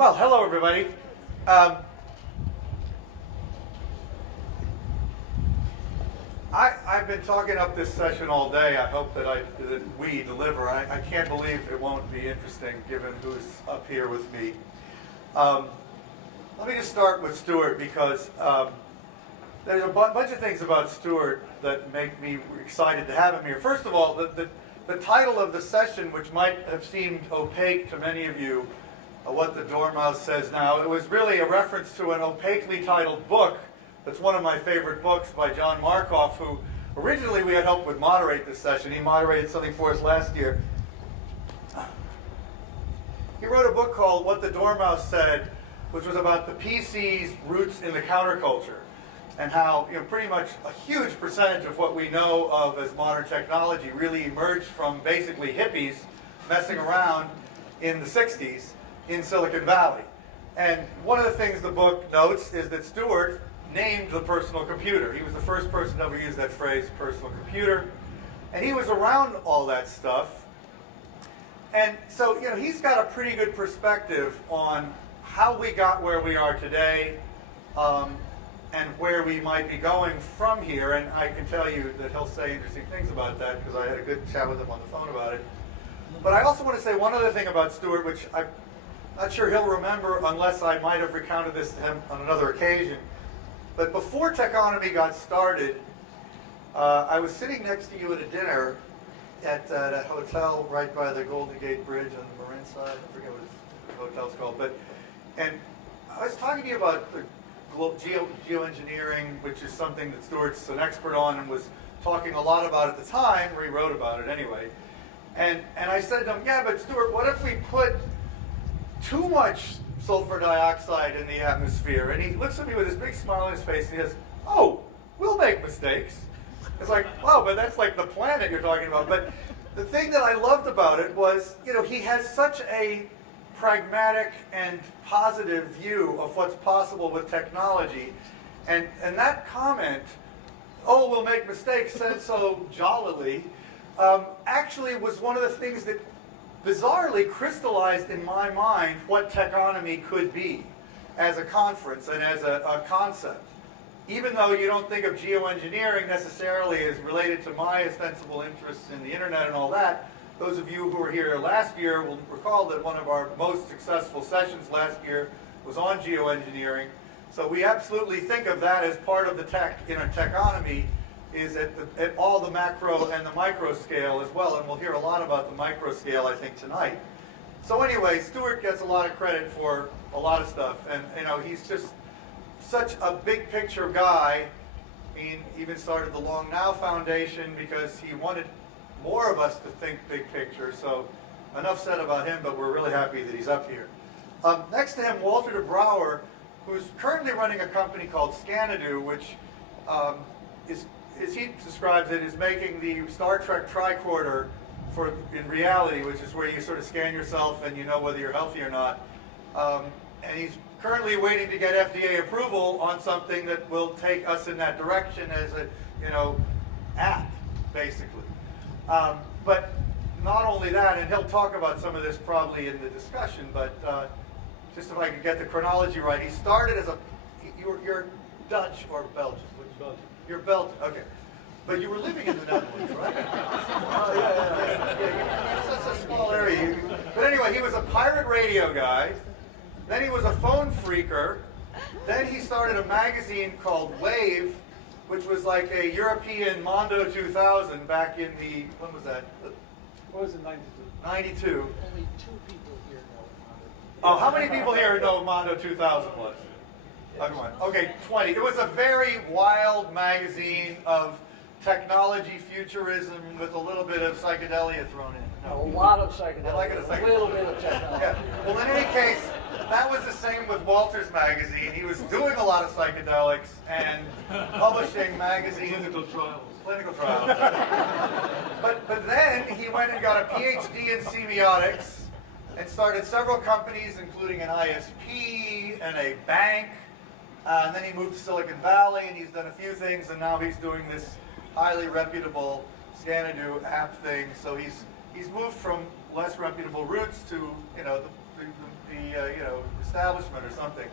Well, hello everybody. I've been talking up this session all day. I hope that we deliver. I can't believe it won't be interesting given who's up here with me. Let me just start with Stewart because there's a bunch of things about Stewart that make me excited to have him here. First of all, the title of the session, which might have seemed opaque to many of you, what the Dormouse says now, it was really a reference to an opaquely titled book that's one of my favorite books by John Markoff, who originally we had hoped would moderate this session. He moderated something for us last year. He wrote a book called What the Dormouse Said, which was about the PC's roots in the counterculture and how pretty much a huge percentage of what we know of as modern technology really emerged from basically hippies messing around in the 60s in Silicon Valley. And one of the things the book notes is that Stewart named the personal computer. He was the first person to ever use that phrase, personal computer. And he was around all that stuff. And so, he's got a pretty good perspective on how we got where we are today and where we might be going from here. And I can tell you that he'll say interesting things about that because I had a good chat with him on the phone about it. But I also want to say one other thing about Stewart, which I'm not sure he'll remember unless I might have recounted this to him on another occasion. But before Techonomy got started, I was sitting next to you at a dinner at a hotel right by the Golden Gate Bridge on the Marin side. I forget what the hotel's called. And I was talking to you about the geoengineering, which is something that Stewart's an expert on and was talking a lot about at the time, or he wrote about it anyway. And I said to him, yeah, but Stewart, what if we put too much sulfur dioxide in the atmosphere? And he looks at me with this big smile on his face and he goes, oh, we'll make mistakes. It's like, wow, but that's like the planet you're talking about. But the thing that I loved about it was, he has such a pragmatic and positive view of what's possible with technology. And that comment, oh, we'll make mistakes, said so jollily, actually was one of the things that bizarrely crystallized in my mind what Techonomy could be as a conference and as a concept. Even though you don't think of geoengineering necessarily as related to my ostensible interests in the internet and all that, those of you who were here last year will recall that one of our most successful sessions last year was on geoengineering. So we absolutely think of that as part of the Techonomy is at all the macro and the micro scale as well, and we'll hear a lot about the micro scale, I think, tonight. So anyway, Stewart gets a lot of credit for a lot of stuff, and he's just such a big picture guy. He even started the Long Now Foundation because he wanted more of us to think big picture. So enough said about him, but we're really happy that he's up here. Next to him, Walter de Brouwer, who's currently running a company called Scanadu, which is, as he describes it, is making the Star Trek tricorder in reality, which is where you sort of scan yourself and you know whether you're healthy or not. And he's currently waiting to get FDA approval on something that will take us in that direction as a, app, basically. But not only that, and he'll talk about some of this probably in the discussion, but just if I could get the chronology right, he started as you're Dutch or Belgian? Belgian. You're Belgian, okay. But you were living in the Netherlands, right? Oh, yeah. It's such a small area. But anyway, he was a pirate radio guy. Then he was a phone freaker. Then he started a magazine called Wave, which was like a European Mondo 2000 back in the, when was that? What was it, 92? 92. Only 2 people here know Oh, how many people here know Mondo 2000 was? Okay, 20. It was a very wild magazine of technology futurism with a little bit of psychedelia thrown in. a lot of psychedelics. I like it a second. little bit of technology. Yeah. Well, in any case, that was the same with Walter's magazine. He was doing a lot of psychedelics and publishing magazines. Clinical trials. But then he went and got a PhD in semiotics and started several companies, including an ISP and a bank. And then he moved to Silicon Valley, and he's done a few things, and now he's doing this highly reputable Scanadu app thing. So he's moved from less reputable roots to the the establishment or something.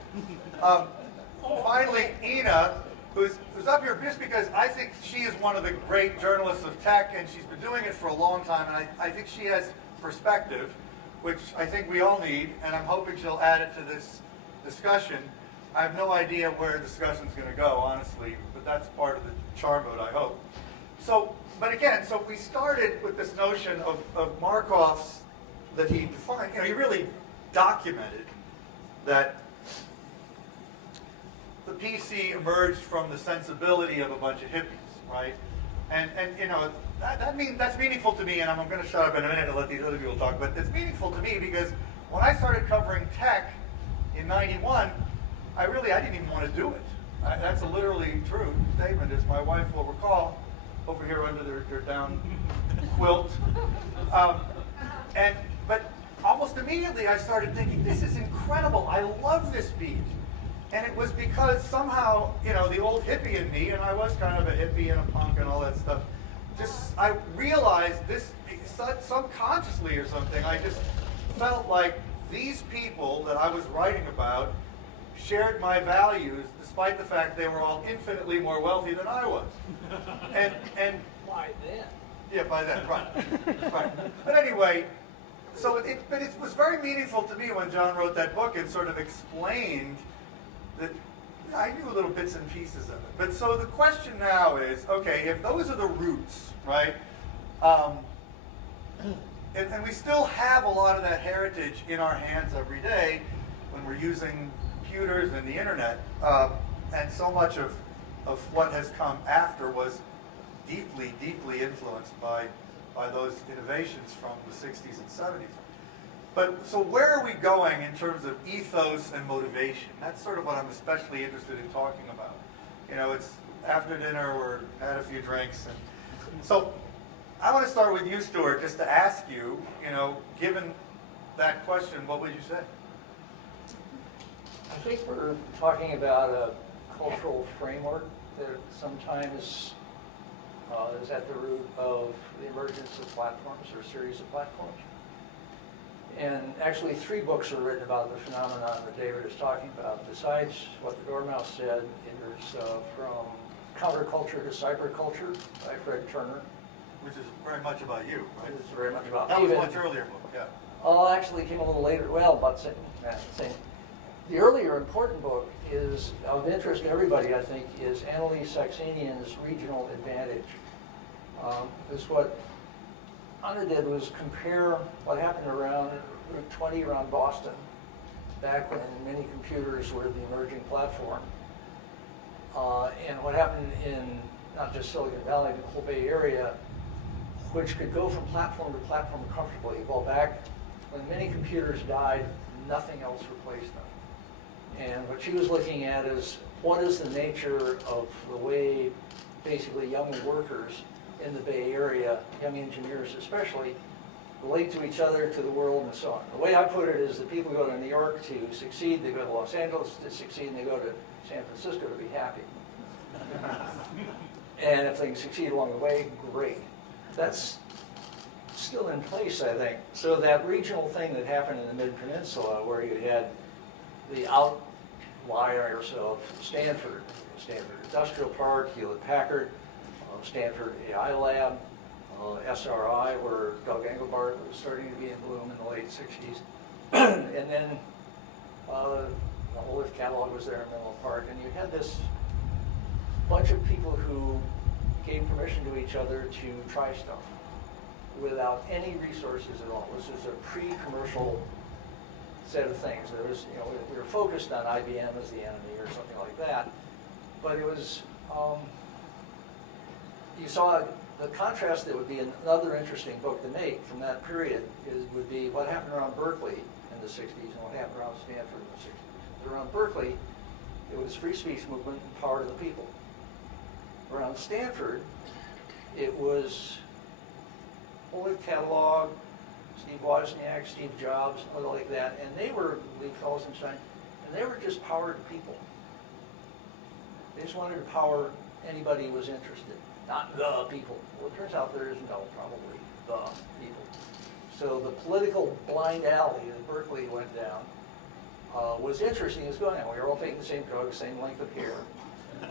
Finally, Ina, who's up here just because I think she is one of the great journalists of tech, and she's been doing it for a long time, and I think she has perspective, which I think we all need, and I'm hoping she'll add it to this discussion. I have no idea where the discussion's going to go, honestly, but that's part of the charm of it, I hope. So, but again, so we started with this notion of Markov's that he defined, he really documented that the PC emerged from the sensibility of a bunch of hippies, right? And that's meaningful to me, and I'm going to shut up in a minute and let these other people talk, but it's meaningful to me because when I started covering tech in '91, I didn't even want to do it. That's a literally true statement, as my wife will recall, over here under their down quilt. But almost immediately I started thinking, this is incredible, I love this beat. And it was because somehow, the old hippie in me, and I was kind of a hippie and a punk and all that stuff, I realized this, subconsciously or something, I just felt like these people that I was writing about shared my values, despite the fact they were all infinitely more wealthy than I was. And Why then? yeah, by then, right. Right. But anyway, so it was very meaningful to me when John wrote that book and sort of explained that I knew little bits and pieces of it. But so the question now is, okay, if those are the roots, right? And we still have a lot of that heritage in our hands every day when we're using computers and the internet. And so much of what has come after was deeply, deeply influenced by those innovations from the 60s and 70s. But so where are we going in terms of ethos and motivation? That's sort of what I'm especially interested in talking about. It's after dinner, we're had a few drinks. And so I want to start with you, Stewart, just to ask you, given that question, what would you say? I think we're talking about a cultural framework that sometimes is at the root of the emergence of platforms or series of platforms. And actually 3 books are written about the phenomenon that David is talking about. Besides what the Dormouse said, there's from Counterculture to Cyberculture by Fred Turner. Which is very much about you, right? It's very much about That me. was a much earlier book, yeah. Oh, actually came a little later. Well, about same. The earlier important book is of interest to everybody, I think, is Annalise Saxenian's Regional Advantage. Is what Anna did was compare what happened around Route 20 around Boston, back when many computers were the emerging platform, and what happened in not just Silicon Valley, but the whole Bay Area, which could go from platform to platform comfortably. Well, back when many computers died, nothing else replaced them. And what she was looking at is what is the nature of the way basically young workers in the Bay Area, young engineers especially, relate to each other, to the world, and so on. The way I put it is that people go to New York to succeed, they go to Los Angeles to succeed, and they go to San Francisco to be happy. And if they can succeed along the way, great. That's still in place, I think. So that regional thing that happened in the Mid-Peninsula, where you had the outliers of Stanford Industrial Park, Hewlett-Packard, Stanford AI Lab, SRI, where Doug Engelbart was starting to be in bloom in the late 60s. And then the whole catalog was there in Menlo Park. And you had this bunch of people who gave permission to each other to try stuff without any resources at all. This was a pre-commercial set of things. There was, we were focused on IBM as the enemy or something like that. But it was, you saw the contrast that would be another interesting book to make from that period would be what happened around Berkeley in the 60s and what happened around Stanford in the 60s. Around Berkeley, it was free speech movement and power to the people. Around Stanford, it was whole catalog, Steve Wozniak, Steve Jobs, other like that, and they were Lee Felsenstein, and they were just power to people. They just wanted to power anybody who was interested, not the people. Well, it turns out there is no probably the people. So the political blind alley that Berkeley went down was interesting as going on. We were all taking the same drugs, same length of hair.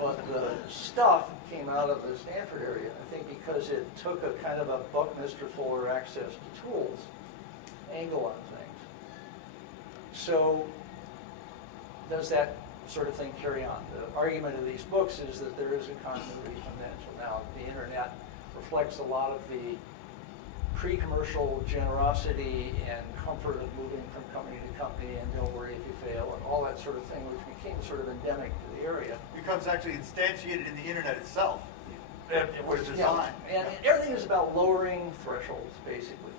But the stuff came out of the Stanford area, I think because it took a kind of a Buckminster Fuller access to tools angle on things. So does that sort of thing carry on? The argument of these books is that there is a continuity from that. So now the internet reflects a lot of the pre-commercial generosity and comfort of moving from company to company and don't worry if you fail and all that sort of thing, which became sort of endemic to the area. Becomes actually instantiated in the internet itself. It was Yeah, designed. and everything is about lowering thresholds, basically,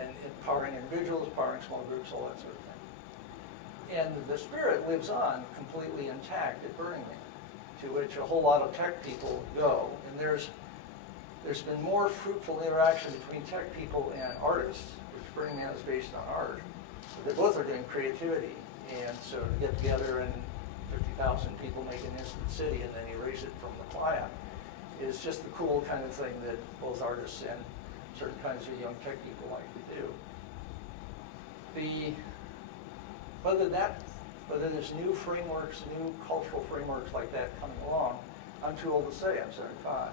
and empowering individuals, empowering small groups, all that sort of thing. And the spirit lives on completely intact at Burning Man, to which a whole lot of tech people go. And there's been more fruitful interaction between tech people and artists, which Burning Man is based on art. They both are doing creativity, and so to get together and 50,000 people make an instant city and then erase it from the playa is just the cool kind of thing that both artists and certain kinds of young tech people like to do. Whether there's new frameworks, new cultural frameworks like that coming along, I'm too old to say, I'm 75.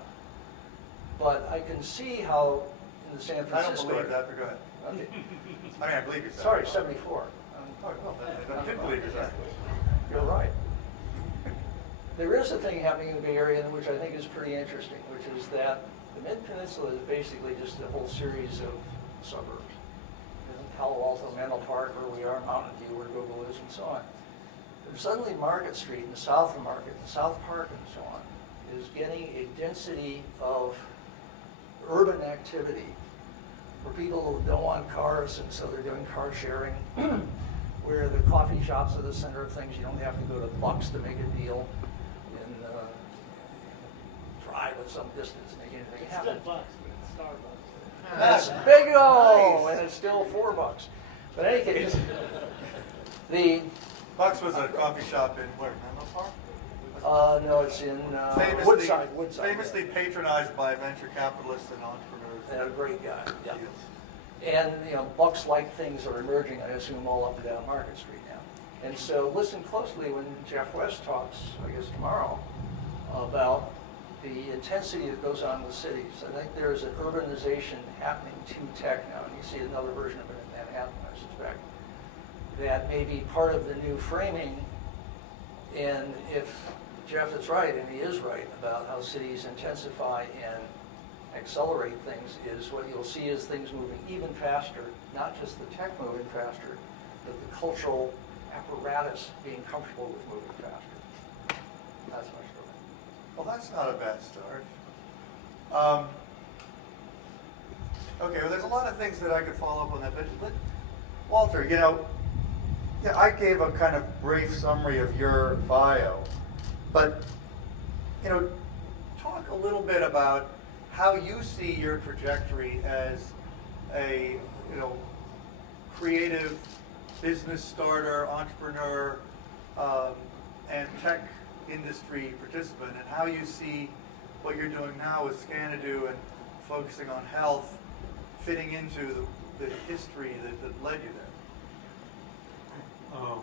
But I can see how in the San I don't Francisco. believe that, but go ahead. Okay. I mean, I believe you said. Sorry, 74. Oh, well, I didn't believe you said. You're right. There is a thing happening in the Bay Area which I think is pretty interesting, which is that the Mid-Peninsula is basically just a whole series of suburbs. Palo Alto, Menlo Park, where we are, Mountain View, where Google is, and so on. But suddenly Market Street in the south of Market, the South Park and so on, is getting a density of urban activity for people who don't want cars, and so they're doing car sharing, where the coffee shops are the center of things. You don't have to go to Bucks to make a deal and drive at some distance to make anything It's happen. still Bucks, but it's Starbucks. That's bingo, Nice. and it's still $4. But in any case, the Bucks was a coffee shop in where, Menlo Park? no, it's in Famously, Woodside. famously patronized by venture capitalists and entrepreneurs. And a great guy. Yeah. Yes. And Bucks-like things are emerging, I assume, all up and down Market Street now. And so listen closely when Jeff West talks, I guess tomorrow, about the intensity that goes on with cities. I think there's an urbanization happening to tech now, and you see another version of it in Manhattan, I suspect, that may be part of the new framing. And if Jeff is right, and he is right, about how cities intensify and accelerate things, is what you'll see is things moving even faster, not just the tech moving faster, but the cultural apparatus being comfortable with moving faster. That's my story. Well, that's not a bad start. Okay, well, there's a lot of things that I could follow up on that, but Walter, yeah, I gave a kind of brief summary of your bio, but talk a little bit about how you see your trajectory as a creative business starter, entrepreneur, and tech industry participant, and how you see what you're doing now with Scanadu and focusing on health fitting into the history that led you there.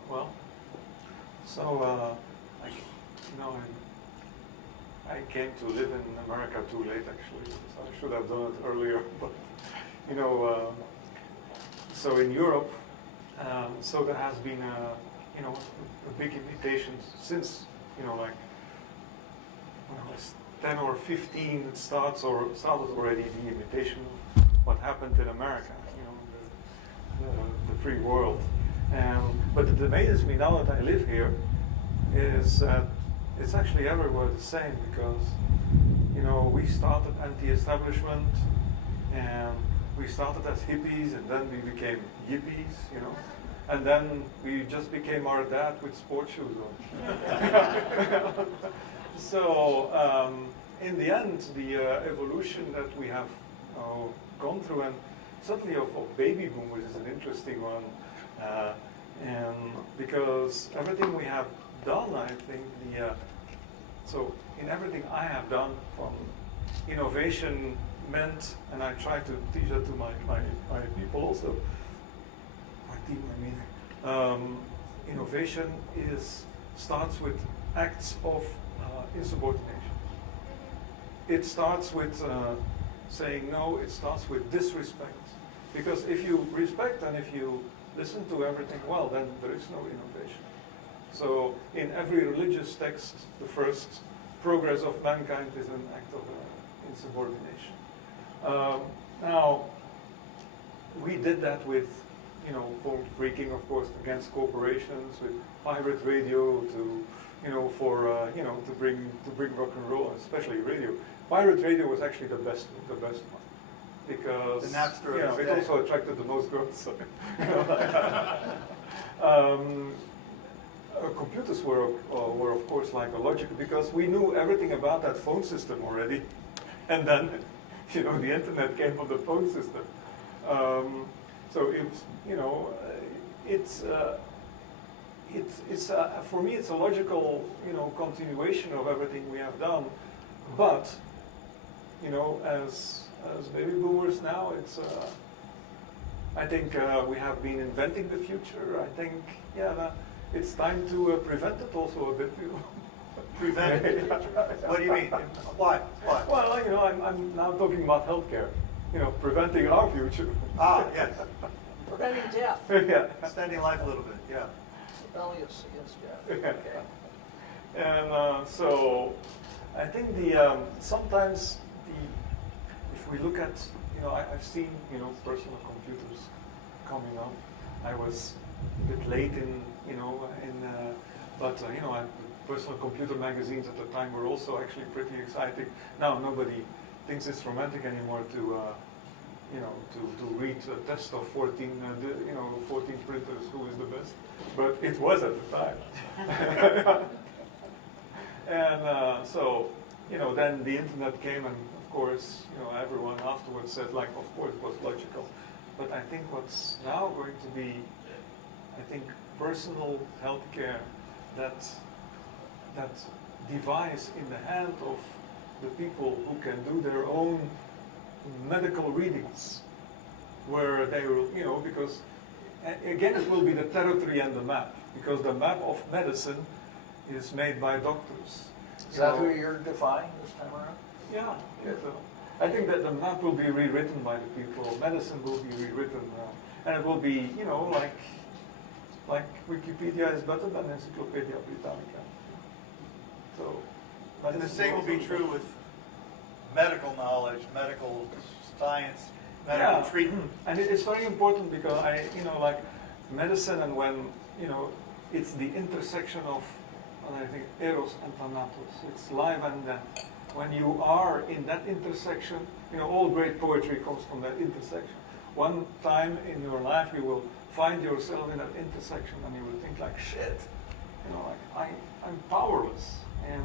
Well, so I came to live in America too late, actually. So I should have done it earlier, but so in Europe, so there has been a big invitation since like when I was 10 or 15, it started already the invitation of what happened in America, the free world. But it amazes me now that I live here is that it's actually everywhere the same, because we started anti-establishment and we started as hippies, and then we became yippies, and then we just became our dad with sports shoes on. So in the end, the evolution that we have gone through, and certainly of baby boom, which is an interesting one, and because everything we have done, I think so in everything I have done from innovation meant, and I try to teach that to my people also, my team, I mean, innovation starts with acts of insubordination. It starts with saying no, it starts with disrespect. Because if you respect and if you listen to everything well, then there is no innovation. So in every religious text, the first progress of mankind is an act of insubordination. Now, we did that with, phone freaking, of course, against corporations, with pirate radio to, to bring rock and roll, especially radio. Pirate radio was actually the best one, because The Napster of it its day. also attracted the most girls. So, computers were of course like a logic, because we knew everything about that phone system already, and then the internet came on the phone system. So it's for me it's a logical continuation of everything we have done, but as baby boomers now, I think we have been inventing the future. I think it's time to prevent it also a bit. Prevent it? What do you mean? Why? Well, I'm now talking about healthcare. Preventing our future. Ah, yes. Preventing death. Yeah. Extending life a little bit, yeah. Rebellious against death. Yeah. Okay. And so I think sometimes if we look at, I've seen, personal computers coming up. I was a bit late but personal computer magazines at the time were also actually pretty exciting. Now nobody thinks it's romantic anymore to read a test of 14 printers, who is the best, but it was at the time. And so, then the internet came, and of course, everyone afterwards said, like, of course it was logical. But I think what's now going to be, personal healthcare, that device in the hand of the people who can do their own medical readings, where they will, because again it will be the territory and the map, because the map of medicine is made by doctors. Is that who you're defying this time around? Yeah. So I think that the map will be rewritten by the people. Medicine will be rewritten, and it will be, like Wikipedia is better than Encyclopedia Britannica. So. And the same will be true with medical knowledge, medical science, medical treatment. And it's very important, because like medicine, and when, it's the intersection of, I think, eros and thanatos. It's life and death. When you are in that intersection, all great poetry comes from that intersection. One time in your life, you will find yourself in that intersection, and you will think like, shit, I'm powerless. And,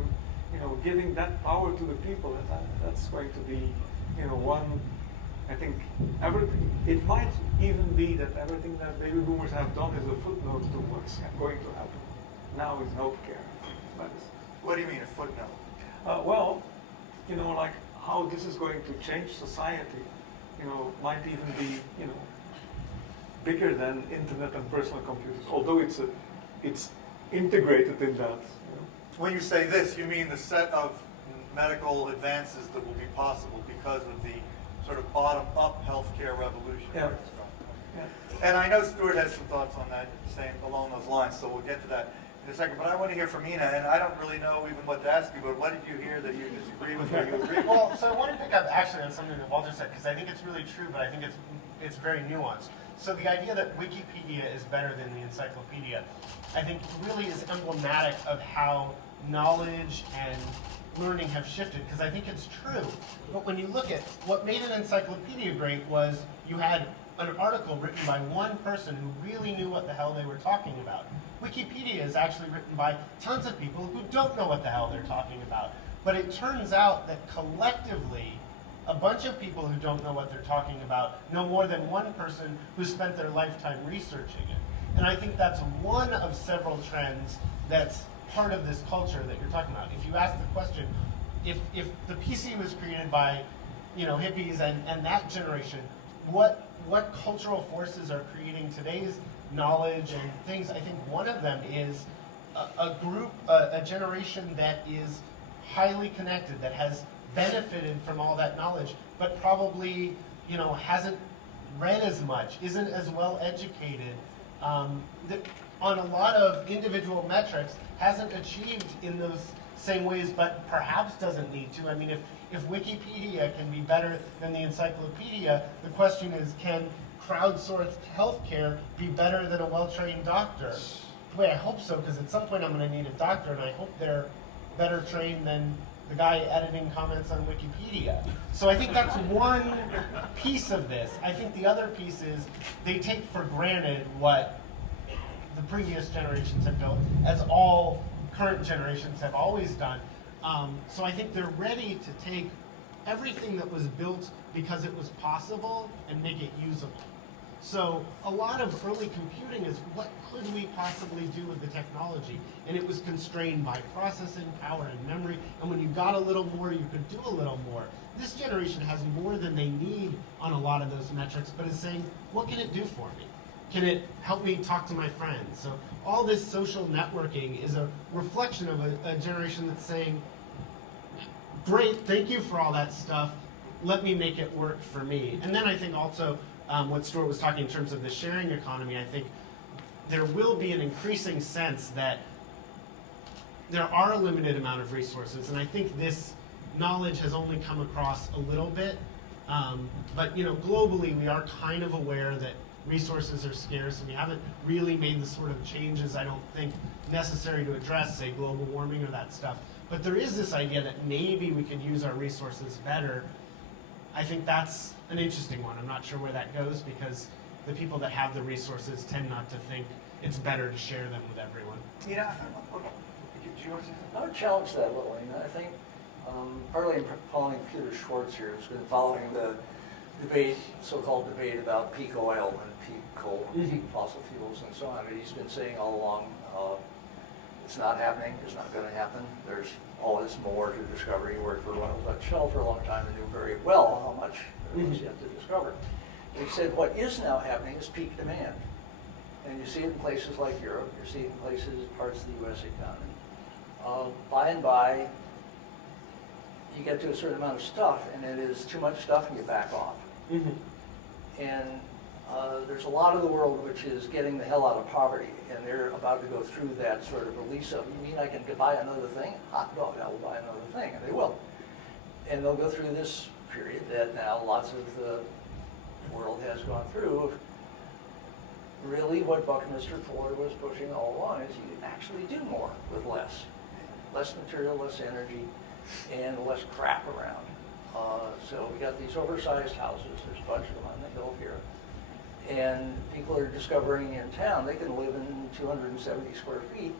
giving that power to the people, that's going to be, one, I think, everything. It might even be that everything that baby boomers have done is a footnote to what's going to happen now in healthcare. What do you mean, a footnote? Well, like how this is going to change society, might even be, bigger than internet and personal computers, although it's integrated in that. When you say this, you mean the set of medical advances that will be possible because of the sort of bottom-up healthcare revolution. Yeah. Yeah. And I know Stewart has some thoughts on that, same along those lines, so we'll get to that in a second. But I want to hear from Ina, and I don't really know even what to ask you, but what did you hear that you disagree with or you agree with? Well, so I want to pick up actually on something that Walter said, because I think it's really true, but I think it's very nuanced. So the idea that Wikipedia is better than the encyclopedia, I think really is emblematic of how knowledge and learning have shifted, because I think it's true. But when you look at what made an encyclopedia great was you had an article written by one person who really knew what the hell they were talking about. Wikipedia is actually written by tons of people who don't know what the hell they're talking about. But it turns out that collectively, a bunch of people who don't know what they're talking about know more than one person who spent their lifetime researching it. And I think that's one of several trends that's part of this culture that you're talking about. If you ask the question, if the PC was created by, hippies and that generation, what cultural forces are creating today's knowledge and things? I think one of them is a generation that is highly connected, that has benefited from all that knowledge, but probably, hasn't read as much, isn't as well educated, that on a lot of individual metrics hasn't achieved in those same ways, but perhaps doesn't need to. I mean, if Wikipedia can be better than the encyclopedia, the question is, can crowdsourced healthcare be better than a well-trained doctor? Boy, I hope so, because at some point I'm going to need a doctor, and I hope they're better trained than the guy editing comments on Wikipedia. So I think that's one piece of this. I think the other piece is they take for granted what the previous generations have built, as all current generations have always done. So I think they're ready to take everything that was built because it was possible and make it usable. So a lot of early computing is, what could we possibly do with the technology? And it was constrained by processing power and memory. And when you got a little more, you could do a little more. This generation has more than they need on a lot of those metrics, but is saying, what can it do for me? Can it help me talk to my friends? So all this social networking is a reflection of a generation that's saying, great, thank you for all that stuff. Let me make it work for me. And then I think also, what Stewart was talking in terms of the sharing economy, I think there will be an increasing sense that there are a limited amount of resources, and I think this knowledge has only come across a little bit. But globally, we are kind of aware that resources are scarce, and we haven't really made the sort of changes, I don't think, necessary to address, say, global warming or that stuff. But there is this idea that maybe we could use our resources better. I think that's an interesting one. I'm not sure where that goes, because the people that have the resources tend not to think it's better to share them with everyone. Do you want to say something? I would challenge that a little. I think partly in following Peter Schwartz here, who's been following the debate, so-called debate about peak oil and peak coal, peak fossil fuels, and so on. And he's been saying all along, it's not happening. It's not going to happen. There's always more to discover. He worked for Ronald Dutch Shell for a long time and knew very well how much there was yet to discover. He said what is now happening is peak demand. And you see it in places like Europe. You see it in places, parts of the U.S. economy. By and by, you get to a certain amount of stuff, and it is too much stuff, and you back off. And there's a lot of the world which is getting the hell out of poverty, and they're about to go through that sort of release of, you mean I can buy another thing? Hot dog, I will buy another thing, and they will. And they'll go through this period that now lots of the world has gone through of really what Buckminster Fuller was pushing all along is you can actually do more with less. Less material, less energy, and less crap around. So we got these oversized houses, there's a bunch of them on the hill here. And people are discovering in town they can live in 270 square feet.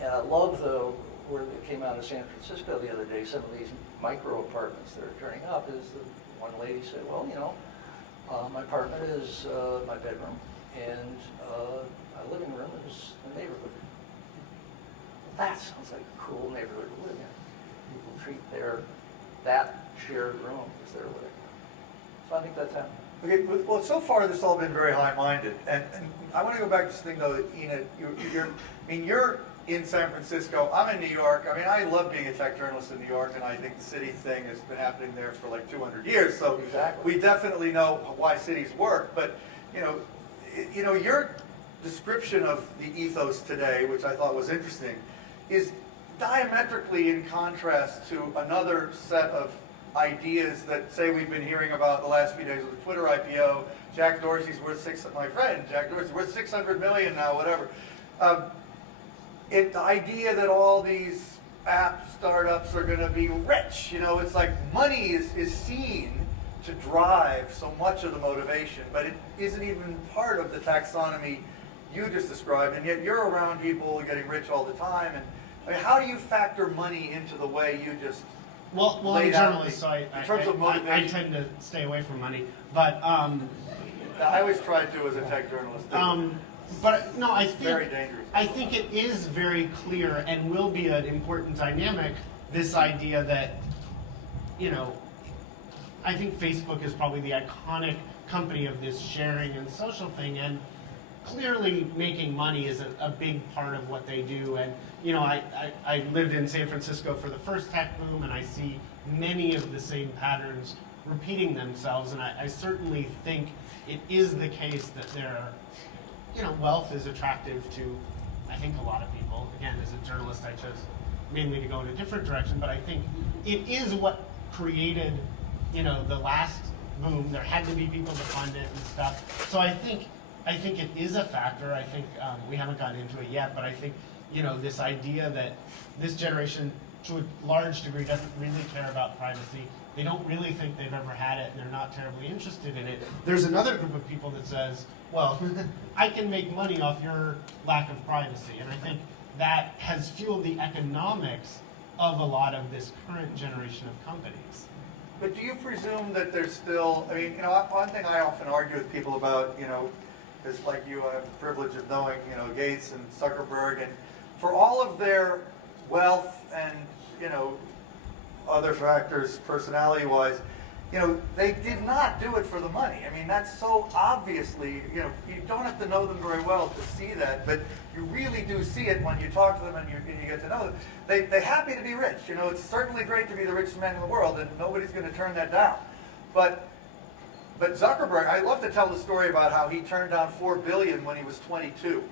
And I love the word that came out of San Francisco the other day, some of these micro apartments that are turning up, is the one lady said, well, my apartment is my bedroom, and my living room is the neighborhood. Well, that sounds like a cool neighborhood to live in. People treat that shared room as their living room. So I think that's happening. Okay, well, so far this has all been very high-minded, and I want to go back to this thing though, Ina. You're in San Francisco. I'm in New York. I mean, I love being a tech journalist in New York, and I think the city thing has been happening there for like 200 years. So exactly. We definitely know why cities work. But your description of the ethos today, which I thought was interesting, is diametrically in contrast to another set of ideas that, say, we've been hearing about the last few days with the Twitter IPO. Jack Dorsey's worth my friend Jack Dorsey's worth $600 million now, whatever. The idea that all these app startups are going to be rich, it's like money is seen to drive so much of the motivation, but it isn't even part of the taxonomy you just described, and yet you're around people getting rich all the time. And I mean, how do you factor money into the way you just Well, I'm a laid out journalist, so in terms of motivation? I tend to stay away from money, but I always try to as a tech journalist. but no, It's very dangerous. I think it is very clear and will be an important dynamic, this idea that you know, I think Facebook is probably the iconic company of this sharing and social thing, and clearly making money is a big part of what they do. And you know, I lived in San Francisco for the first tech boom, and I see many of the same patterns repeating themselves, and I certainly think it is the case that you know, wealth is attractive to, I think, a lot of people. Again, as a journalist, I chose mainly to go in a different direction, but I think it is what created, you know, the last boom. There had to be people to fund it and stuff. So I think it is a factor. I think we haven't gotten into it yet, but I think, you know, this idea that this generation, to a large degree, doesn't really care about privacy. They don't really think they've ever had it, and they're not terribly interested in it. There's another group of people that says, well, I can make money off your lack of privacy. And I think that has fueled the economics of a lot of this current generation of companies. But do you presume that there's still, I mean, you know, one thing I often argue with people about, you know, is like you, I have the privilege of knowing, you know, Gates and Zuckerberg, and for all of their wealth and, you know, other factors, personality-wise, you know, they did not do it for the money. I mean, that's so obviously, you know, you don't have to know them very well to see that, but you really do see it when you talk to them and you get to know them. They're happy to be rich. You know, it's certainly great to be the richest man in the world, and nobody's going to turn that down. But Zuckerberg, I love to tell the story about how he turned down $4 billion when he was 22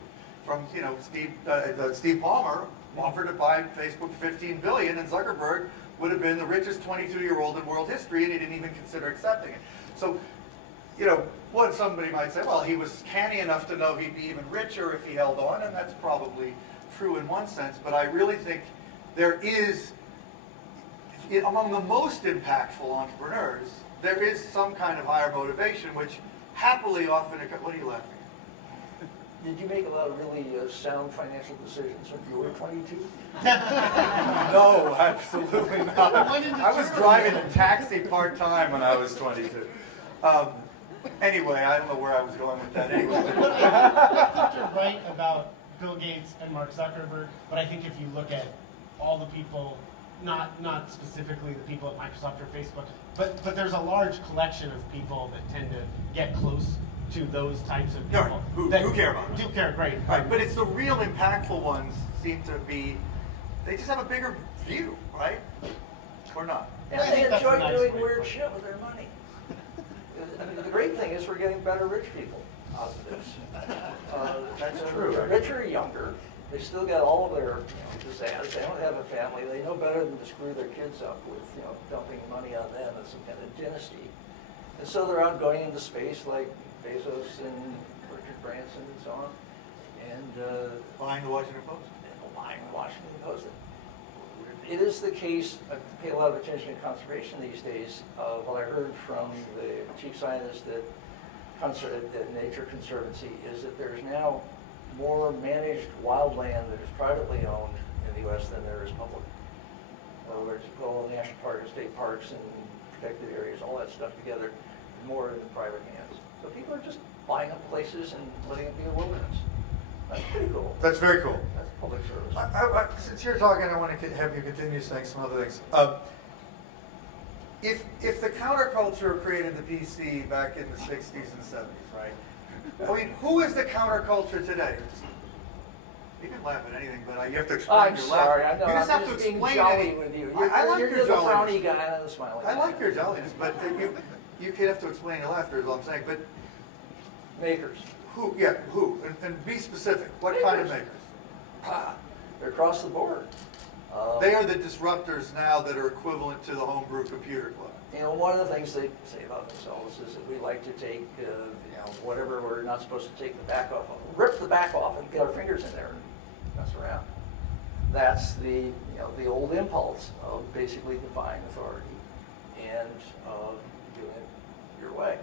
from, you know, Steve Ballmer offered to buy Facebook for $15 billion, and Zuckerberg would have been the richest 22-year-old in world history, and he didn't even consider accepting it. So, you know, what somebody might say, well, he was canny enough to know he'd be even richer if he held on, and that's probably true in one sense, but I really think there is, among the most impactful entrepreneurs, there is some kind of higher motivation, which happily often, what are you laughing at? Did you make a lot of really sound financial decisions when you were 22? No, absolutely not. I was driving a taxi part-time when I was 22. Anyway, I don't know where I was going with that anyway. I think you're right about Bill Gates and Mark Zuckerberg, but I think if you look at all the people, not specifically the people at Microsoft or Facebook, but there's a large collection of people that tend to get close to those types of people. Who care about it. Do care, great. Right, but it's the real impactful ones seem to be, they just have a bigger view, right? Or not? And I they think that's a enjoy nice doing way weird to shit with their money. I mean, the great thing is we're getting better rich people out of this. That's true. They're richer, younger. They still got all of their pizzazz. They don't have a family. They know better than to screw their kids up with, you know, dumping money on them as some kind of dynasty. And so they're out going into space like Bezos and Richard Branson and so on. And Buying the Washington Post. buying the Washington Post. It is the case, I pay a lot of attention to conservation these days. What I heard from the chief scientist at Nature Conservancy is that there's now more managed wildland that is privately owned in the U.S. than there is public. In other words, you put all the national parks, state parks, and protected areas, all that stuff together, more in private hands. So people are just buying up places and letting it be a wilderness. That's pretty cool. That's very cool. That's public service. Since you're talking, I want to have you continue saying some other things. If the counterculture created the PC back in the 60s and 70s, right? I mean, who is the counterculture today? You can laugh at anything, but you have to explain I'm your sorry, laugh. I know. You just I'm have to just being explain jolly it. with you. I like You're your the jolliness. frowny guy and I'm the smiling guy. I like your jolliness, but you could have to explain your laughter, is all I'm saying. But Makers. who? Yeah, who? And be specific. What kind of makers? They're across the board. They are the disruptors now that are equivalent to the homebrew computer club. You know, one of the things they say about themselves is that we like to take, whatever we're not supposed to take the back off of, rip the back off and get our fingers in there and mess around. That's the old impulse of basically defying authority and doing it your way.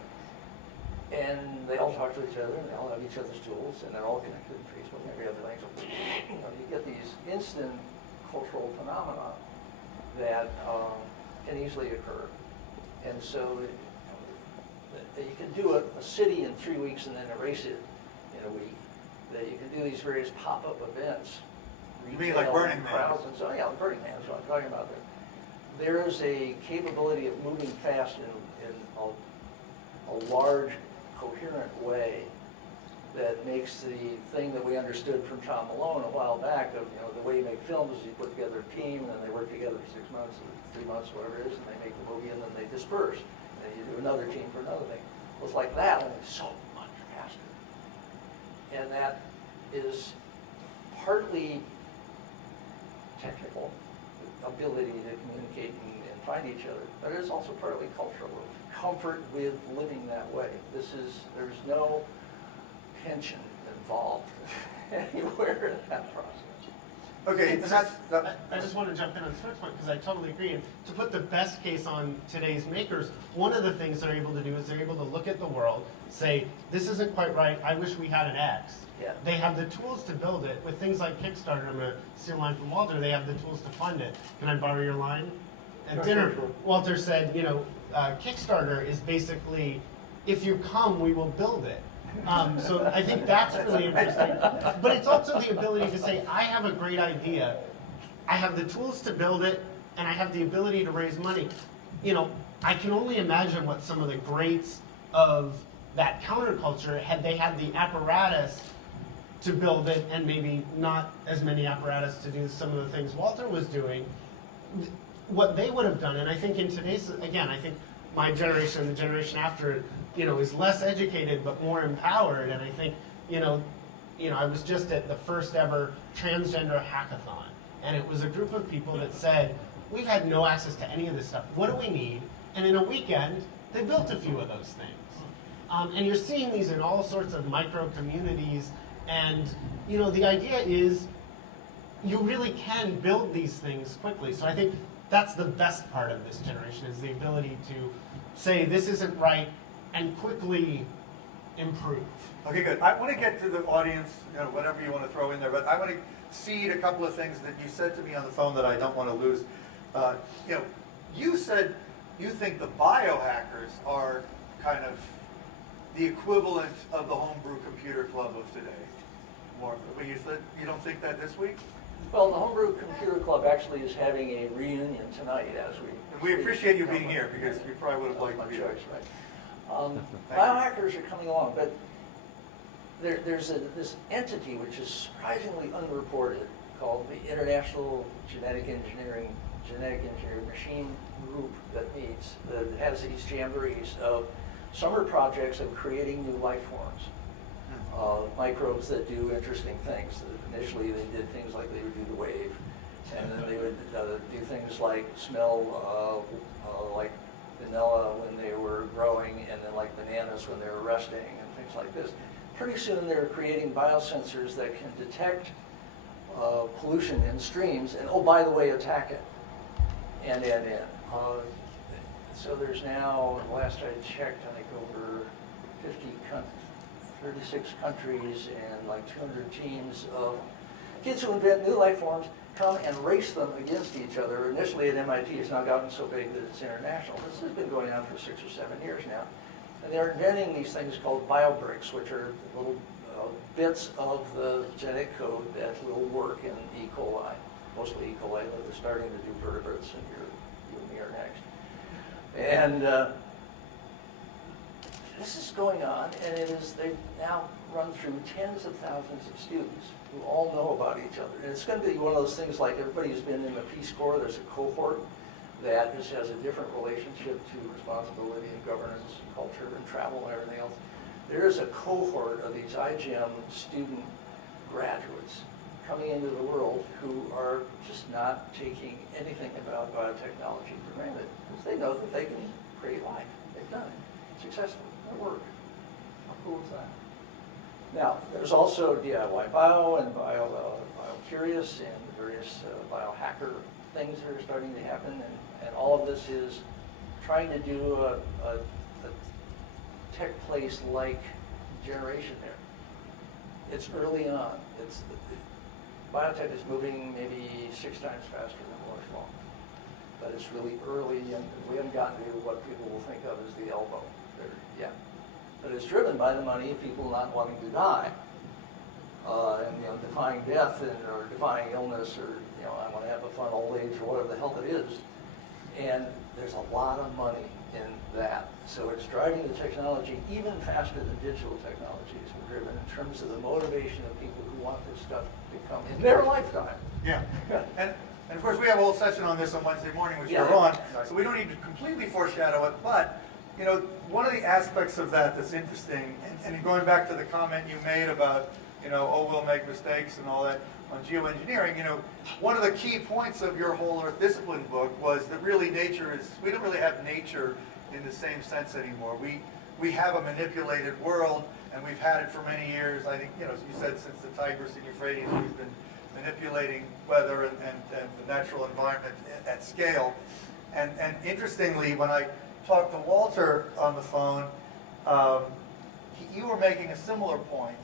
And they all talk to each other, and they all have each other's tools, and they're all connected in Facebook and every other thing. So, you get these instant cultural phenomena that can easily occur. And so you can do a city in 3 weeks and then erase it in a week. That you can do these various pop-up events. You mean like retail Burning Man? crowds and so, yeah, Burning Man is what I'm talking about there. there is a capability of moving fast in a large, coherent way that makes the thing that we understood from Tom Malone a while back of, the way you make films is you put together a team and then they work together for 6 months or 3 months, whatever it is, and they make the movie and then they disperse. And then you do another team for another thing. Well, it's like that, only so much faster. And that is partly technical, ability to communicate and find each other, but it is also partly cultural, comfort with living that way. There's no tension involved anywhere in that process. Okay, and that's, I just want to jump in on Stuart's point because I totally agree. And to put the best case on today's makers, one of the things they're able to do is they're able to look at the world, say, this isn't quite right, I wish we had an X. Yeah. They have the tools to build it. With things like Kickstarter, I'm going to steal a line from Walter, they have the tools to fund it. Can I borrow your line? At Yeah, dinner, sure. Walter said, Kickstarter is basically, if you come, we will build it. So I think that's really interesting. But it's also the ability to say, I have a great idea. I have the tools to build it, and I have the ability to raise money. I can only imagine what some of the greats of that counterculture, had they had the apparatus to build it, and maybe not as many apparatus to do some of the things Walter was doing, what they would have done. And I think in today's, again, I think my generation, the generation after, is less educated but more empowered. And I think, I was just at the first ever transgender hackathon, and it was a group of people that said, we've had no access to any of this stuff. What do we need? And in a weekend, they built a few of those things. And you're seeing these in all sorts of micro communities. And, the idea is you really can build these things quickly. So I think that's the best part of this generation, is the ability to say this isn't right and quickly improve. okay, good. I want to get to the audience, whatever you want to throw in there, but I want to seed a couple of things that you said to me on the phone that I don't want to lose. You said you think the biohackers are kind of the equivalent of the homebrew computer club of today. More, but you said you don't think that this week? Well, the Homebrew Computer Club actually is having a reunion tonight as we... And we appreciate you being here because you probably would have liked to be choice, here. right? Biohackers are coming along, but there's this entity which is surprisingly unreported called the International Genetic Engineering Machine Group that meets, that has these jamborees of summer projects of creating new life forms. Microbes that do interesting things. Initially they did things like they would do the wave, and then they would do things like smell like vanilla when they were growing, and then like bananas when they were resting, and things like this. Pretty soon they're creating biosensors that can detect pollution in streams, and oh, by the way, attack it. And. So there's now, last I checked, I think over 36 countries and like 200 teams of kids who invent new life forms come and race them against each other. Initially at MIT, it's now gotten so big that it's international. This has been going on for 6 or 7 years now. And they're inventing these things called biobricks, which are little bits of the genetic code that will work in E. coli, mostly E. coli, but they're starting to do vertebrates, and you and me are next. And this is going on, and they've now run through tens of thousands of students who all know about each other. And it's going to be one of those things like everybody who's been in the Peace Corps, there's a cohort that just has a different relationship to responsibility and governance and culture and travel and everything else. There is a cohort of these IGEM student graduates coming into the world who are just not taking anything about biotechnology for granted, because they know that they can create life. They've done it successfully. It worked. How cool is that? Now, there's also DIY Bio and BioCurious and various biohacker things that are starting to happen, and all of this is trying to do a tech place-like generation there. It's early on. Biotech is moving maybe 6 times faster than Moore's Law, but it's really early, and we haven't gotten to what people will think of as the elbow there yet. But it's driven by the money of people not wanting to die, and defying death or defying illness, or I want to have a fun old age or whatever the hell it is. And there's a lot of money in that. So it's driving the technology even faster than digital technologies are driven in terms of the motivation of people who want this stuff to come in their lifetime. Yeah, and of course, we have a whole session on this on Wednesday morning, which Yeah. you're on, Right. so we don't need to completely foreshadow it, but, you know, one of the aspects of that that's interesting, and going back to the comment you made about, you know, oh, we'll make mistakes and all that on geoengineering, you know, one of the key points of your whole Earth Discipline book was that really nature is, we don't really have nature in the same sense anymore. We have a manipulated world, and we've had it for many years. I think, you know, as you said, since the Tigris and Euphrates, we've been manipulating weather and the natural environment at scale. And interestingly, when I talked to Walter on the phone, you were making a similar point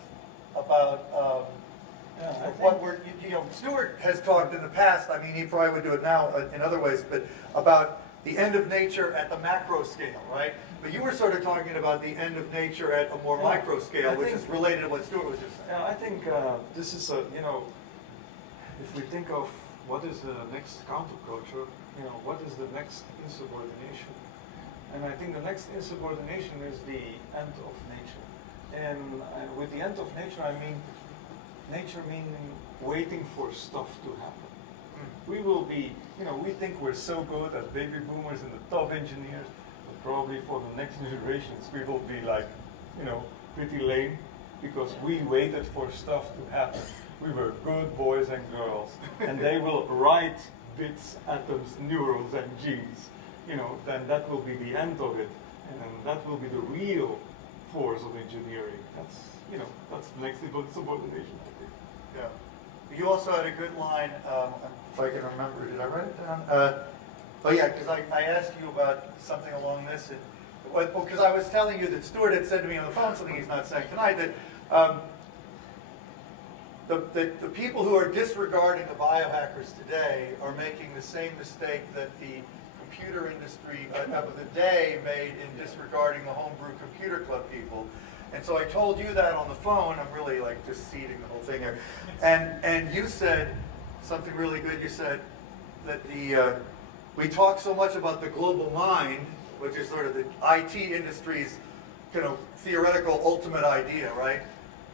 about what we're, you know, Stewart has talked in the past, I mean, he probably would do it now in other ways, but about the end of nature at the macro scale, right? But you were sort of talking about the end of nature at a more micro scale, which is related to what Stewart was just saying. Yeah, I think this is a, you know, if we think of what is the next counterculture, you know, what is the next insubordination? And I think the next insubordination is the end of nature. And with the end of nature, I mean nature meaning waiting for stuff to happen. We will be, you know, we think we're so good as baby boomers and the top engineers, but probably for the next generations we will be like, you know, pretty lame because we waited for stuff to happen. We were good boys and girls, and they will write bits, atoms, neurons, and genes. You know, then that will be the end of it, and that will be the real force of engineering. That's, you know, that's the next subordination, I think. Yeah. You also had a good line, if I can remember, did I write it down? Oh yeah, because I asked you about something along this, because I was telling you that Stewart had said to me on the phone something he's not saying tonight, that the people who are disregarding the biohackers today are making the same mistake that the computer industry of the day made in disregarding the homebrew computer club people. And so I told you that on the phone. I'm really like just seeding the whole thing here. And you said something really good. You said that we talk so much about the global mind, which is sort of the IT industry's, you know, theoretical ultimate idea, right?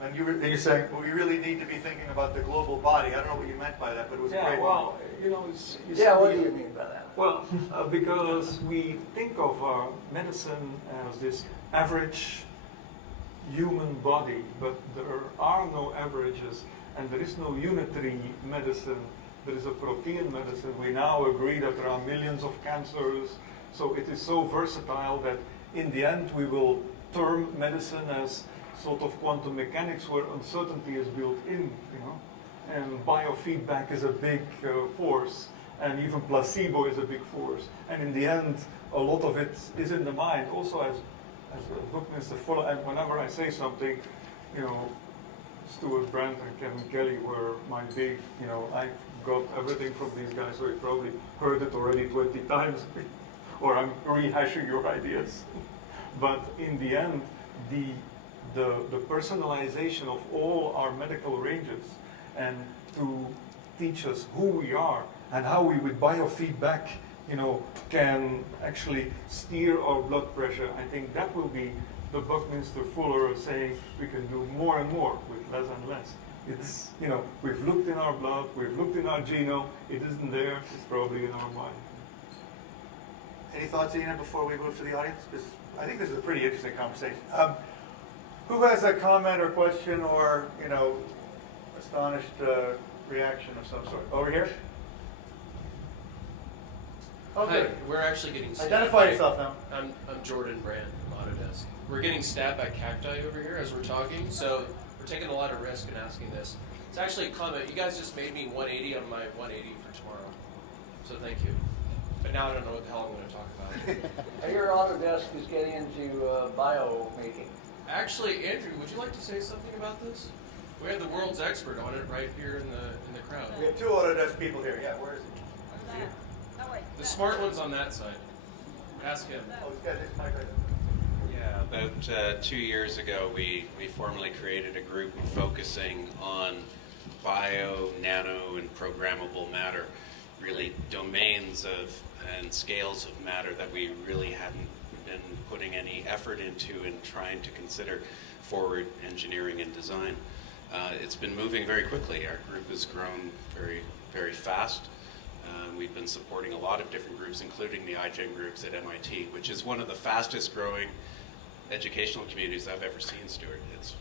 And you're saying, well, we really need to be thinking about the global body. I don't know what you meant by that, but it was a great well, one. you know, Yeah, what do you mean by that? Well, because we think of medicine as this average human body, but there are no averages, and there is no unitary medicine. There is a protein medicine. We now agree that there are millions of cancers, so it is so versatile that in the end we will term medicine as sort of quantum mechanics where uncertainty is built in, you know, and biofeedback is a big force, and even placebo is a big force. And in the end, a lot of it is in the mind. Also, as Buckminster Fuller, and whenever I say something, you know, Stewart Brand and Kevin Kelly were my big, you know, I got everything from these guys, so you probably heard it already 20 times, or I'm rehashing your ideas. But in the end, the personalization of all our medical ranges and to teach us who we are and how we with biofeedback, you know, can actually steer our blood pressure. I think that will be the Buckminster Fuller saying we can do more and more with less and less. It's, you know, we've looked in our blood, we've looked in our genome, it isn't there, it's probably in our mind. Any thoughts, Ian, before we move to the audience? Because I think this is a pretty interesting conversation. Who has a comment or question or, you know, astonished reaction of some sort? Over here? Okay. Hi, we're actually getting stabbed Identify by- yourself now. I'm Jordan Brand from Autodesk. We're getting stabbed by cacti over here as we're talking, so we're taking a lot of risk in asking this. It's actually a comment. You guys just made me 180 on my 180 for tomorrow, so thank you. But now I don't know what the hell I'm going to talk about. I hear Autodesk is getting into bio making. Actually, Andrew, would you like to say something about this? We have the world's expert on it right here in the crowd. We have two Autodesk people here. Yeah, where is he? The smart one's on that side. Ask him. Oh, he's got his mic right there. Yeah, about 2 years ago, we formally created a group focusing on bio, nano, and programmable matter. really domains of and scales of matter that we really hadn't been putting any effort into and trying to consider forward engineering and design. It's been moving very quickly. Our group has grown very, very fast. We've been supporting a lot of different groups, including the iGen groups at MIT, which is one of the fastest growing educational communities I've ever seen, Stewart. It's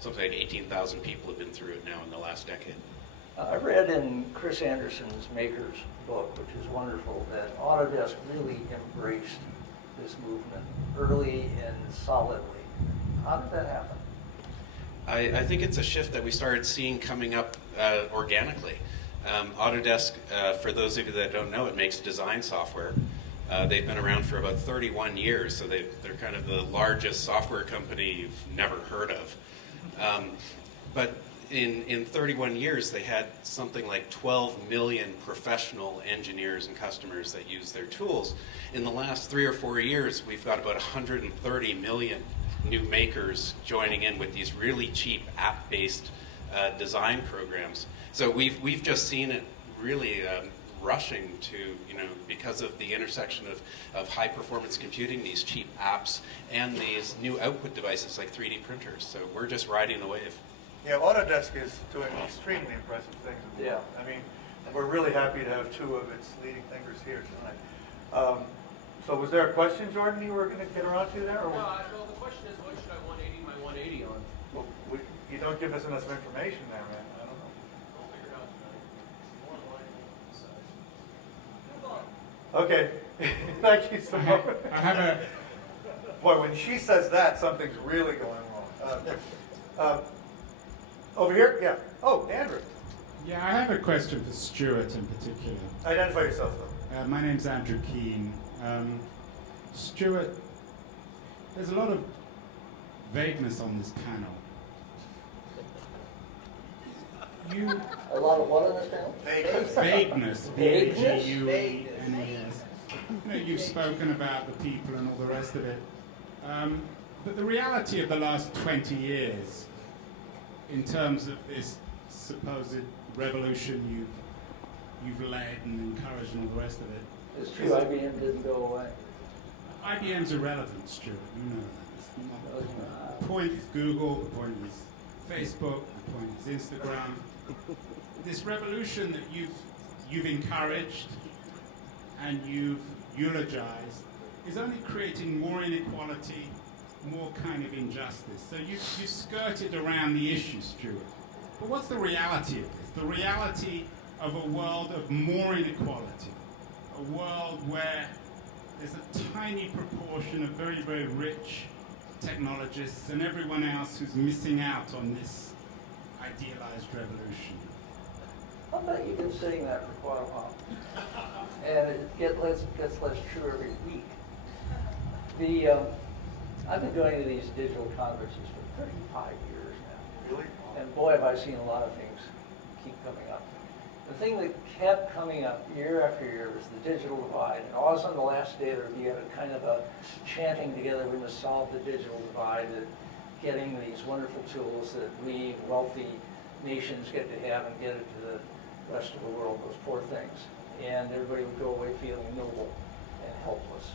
something like 18,000 people have been through it now in the last decade. I read in Chris Anderson's Makers book, which is wonderful, that Autodesk really embraced this movement early and solidly. How did that happen? I think it's a shift that we started seeing coming up organically. Autodesk, for those of you that don't know, it makes design software. They've been around for about 31 years, so they're kind of the largest software company you've never heard of. But in 31 years, they had something like 12 million professional engineers and customers that use their tools. In the last 3 or 4 years, we've got about 130 million new makers joining in with these really cheap app-based design programs. So we've just seen it really rushing to, because of the intersection of high-performance computing, these cheap apps, and these new output devices like 3D printers. So we're just riding the wave. Yeah, Autodesk is doing extremely impressive things at the moment. I mean, we're really happy to have two of its leading thinkers here tonight. So was there a question, Jordan, you were going to get around to there? Or well, the question is, what should I 180 my 180 on? well, you don't give us enough information there, man. I don't know. I'll figure it out tonight. More line on the side. Okay, thank you so much. I have a Boy, when she says that, something's really going wrong. Over here? Yeah. Oh, Andrew. yeah, I have a question for Stewart in particular. Identify yourself, though. My name's Andrew Keane. Stewart, there's a lot of vagueness on this panel. You A lot of what on this panel? vagueness, Vagueness? V-A-G-U-E-N-E-S. You've spoken about the people and all the rest of it. But the reality of the last 20 years, in terms of this supposed revolution you've led and encouraged and all the rest of it. It's true, IBM didn't go away. IBM's irrelevant, Stuart. You know that. It's not. The point is Google, the point is Facebook, the point is Instagram. This revolution that you've encouraged and you've eulogized is only creating more inequality, more kind of injustice. So you skirted around the issue, Stuart. But what's the reality of this? The reality of a world of more inequality, a world where there's a tiny proportion of very, very rich technologists and everyone else who's missing out on this idealized revolution. I'll bet you've been saying that for quite a while. And it gets less true every week. I've been going to these digital conferences for 35 years now. Really? And boy, have I seen a lot of things keep coming up. The thing that kept coming up year after year was the digital divide. And always on the last day there'd be a kind of a chanting together, we must solve the digital divide, that getting these wonderful tools that we wealthy nations get to have and get it to the rest of the world, those poor things. And everybody would go away feeling noble and helpless.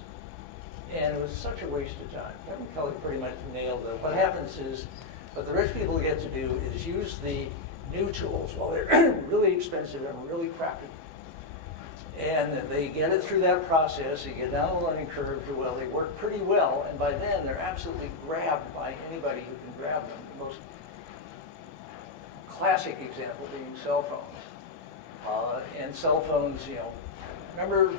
And it was such a waste of time. Kevin Kelly pretty much nailed it. What happens is, what the rich people get to do is use the new tools while they're really expensive and really crappy. And they get it through that process, they get down the learning curve, well, they work pretty well, and by then they're absolutely grabbed by anybody who can grab them. The most classic example being cell phones. And cell phones, remember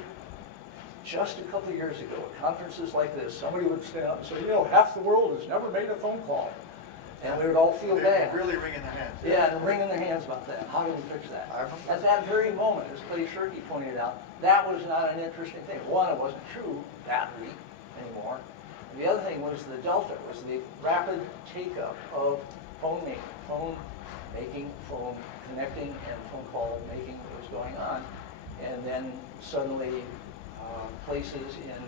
just a couple of years ago at conferences like this, somebody would stand up and say, half the world has never made a phone call. And we would all feel They're bad. really wringing their hands. Yeah, and wringing their hands about that. How do we fix that? At that very moment, as Clay Shirky pointed out, that was not an interesting thing. One, it wasn't true that week anymore. And the other thing was the delta, was the rapid take-up of phone making, phone connecting, and phone call making that was going on. And then suddenly places in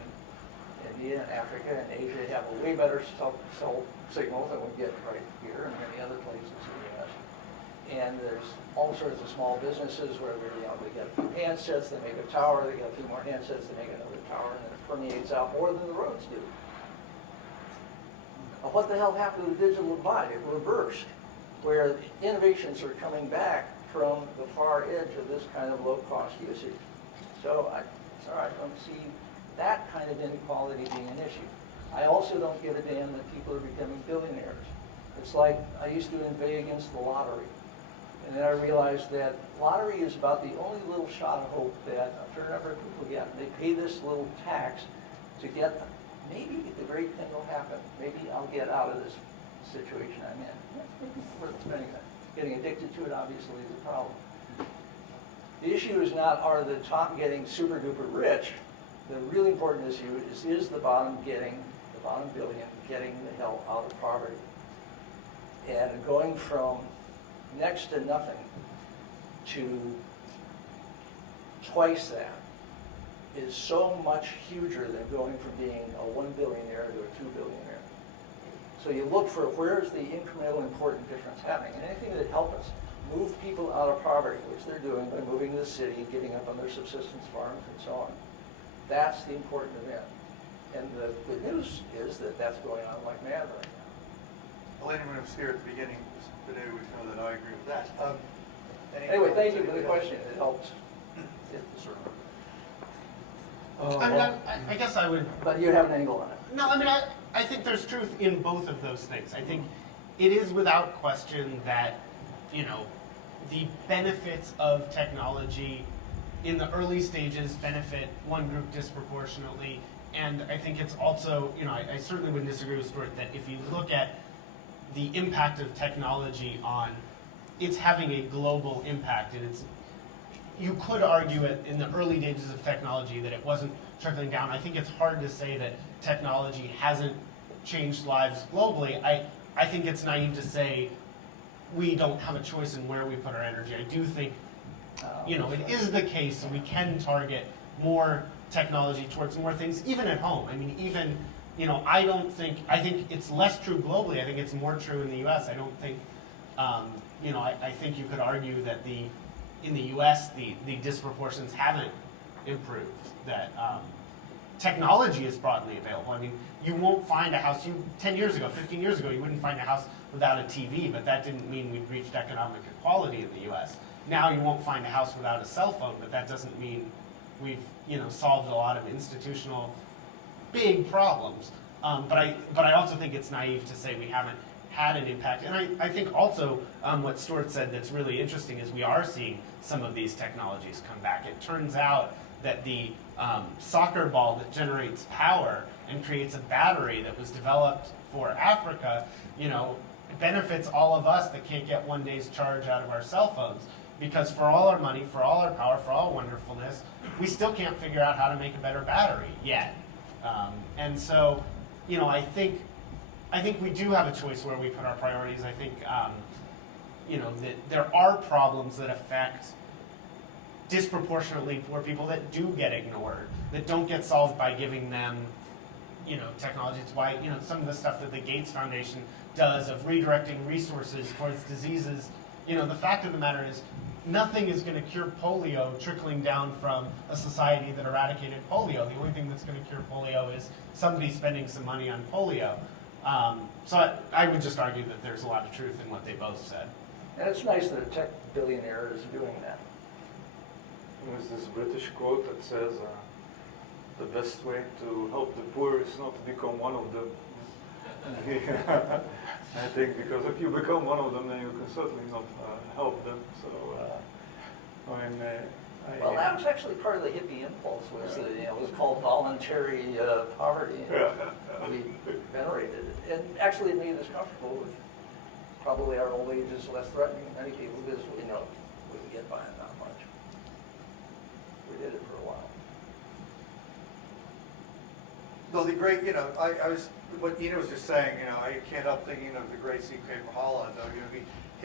India and Africa and Asia have a way better cell signal than we get right here and many other places in the U.S. And there's all sorts of small businesses where they get a few handsets, they make a tower, they get a few more handsets, they make another tower, and then it permeates out more than the roads do. What the hell happened to the digital divide? It reversed, where innovations are coming back from the far edge of this kind of low-cost usage. So I don't see that kind of inequality being an issue. I also don't give a damn that people are becoming billionaires. It's like I used to inveigh against the lottery. And then I realized that lottery is about the only little shot of hope that a fair number of people get. They pay this little tax to get, maybe the great thing will happen. Maybe I'll get out of this situation I'm in. Maybe worth spending that. Getting addicted to it obviously is a problem. The issue is not are the top getting super duper rich. The really important issue is the bottom billion getting the hell out of poverty. And going from next to nothing to twice that is so much huger than going from being a 1 billionaire to a 2 billionaire. So you look for where's the incremental important difference happening, and anything that helps us move people out of poverty, which they're doing by moving to the city, giving up on their subsistence farms and so on. That's the important event. And the good news is that that's going on like mad right now. Well, anyone who was here at the beginning today would know that I agree with that. Anyway, thank you for the question. It helps get the circle. I mean, I guess I would. But you have an angle on it. No, I mean, I think there's truth in both of those things. I think it is without question that, the benefits of technology in the early stages benefit one group disproportionately. And I think it's also, I certainly wouldn't disagree with Stewart that if you look at the impact of technology on, it's having a global impact. And you could argue it in the early stages of technology that it wasn't trickling down. I think it's hard to say that technology hasn't changed lives globally. I think it's naive to say we don't have a choice in where we put our energy. I do think, it is the case we can target more technology towards more things, even at home. I mean, even, I think it's less true globally. I think it's more true in the U.S. I don't think, I think you could argue that in the U.S., the disproportions haven't improved, that technology is broadly available. I mean, you won't find a house, 10 years ago, 15 years ago, you wouldn't find a house without a TV, but that didn't mean we'd reached economic equality in the U.S. Now you won't find a house without a cell phone, but that doesn't mean we've, solved a lot of institutional big problems. But I also think it's naive to say we haven't had an impact. And I think also what Stewart said that's really interesting is we are seeing some of these technologies come back. It turns out that the soccer ball that generates power and creates a battery that was developed for Africa, benefits all of us that can't get one day's charge out of our cell phones. Because for all our money, for all our power, for all wonderfulness, we still can't figure out how to make a better battery yet. And so, I think we do have a choice where we put our priorities. I think, that there are problems that affect disproportionately poor people that do get ignored, that don't get solved by giving them, technology. It's why, some of the stuff that the Gates Foundation does of redirecting resources towards diseases, the fact of the matter is nothing is going to cure polio trickling down from a society that eradicated polio. The only thing that's going to cure polio is somebody spending some money on polio. So I would just argue that there's a lot of truth in what they both said. And it's nice that a tech billionaire is doing that. There's this British quote that says, the best way to help the poor is not to become one of them. I think because if you become one of them, then you can certainly not help them. So, well, that was actually part of the hippie impulse. It was called voluntary poverty. We venerated it, and actually it made us comfortable with probably our old age is less threatening to many people because we can get by it not much. We did it for a while. Though the great, I was, what Ina was just saying, I can't help thinking of the great C. Cramer Holland, though,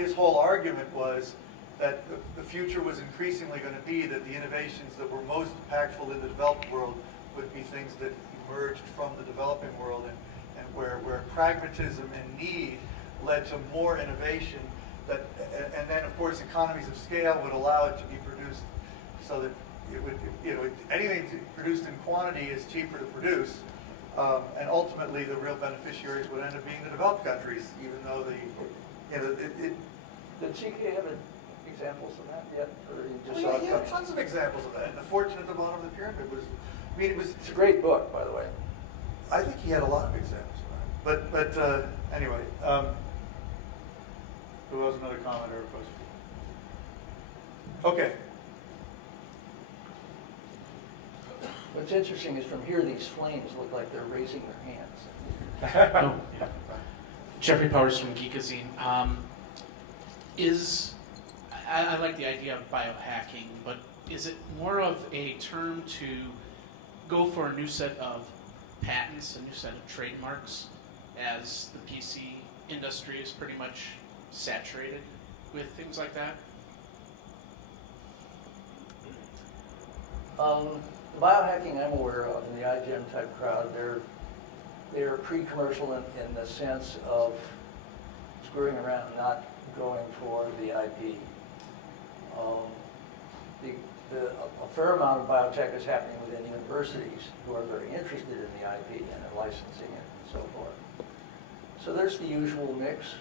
his whole argument was that the future was increasingly going to be that the innovations that were most impactful in the developed world would be things that emerged from the developing world and where pragmatism and need led to more innovation, and then of course economies of scale would allow it to be produced so that it would, anything produced in quantity is cheaper to produce, and ultimately the real beneficiaries would end up being the developed countries, even though Did CK have examples of that yet? Or you just Well, saw yeah, it he had coming? tons of examples of that. And the fortune at the bottom of the pyramid was, It's a great book, by the way. I think he had a lot of examples of that. But anyway, who has another comment or a question? Okay. What's interesting is from here, these flames look like they're raising their hands. Oh, yeah. Jeffrey Powers from Geekazine. I like the idea of biohacking, but is it more of a term to go for a new set of patents, a new set of trademarks, as the PC industry is pretty much saturated with things like that? Biohacking I'm aware of in the iGEM type crowd, they're pre-commercial in the sense of screwing around, not going for the IP. A fair amount of biotech is happening within universities who are very interested in the IP and in licensing it and so forth. So there's the usual mix.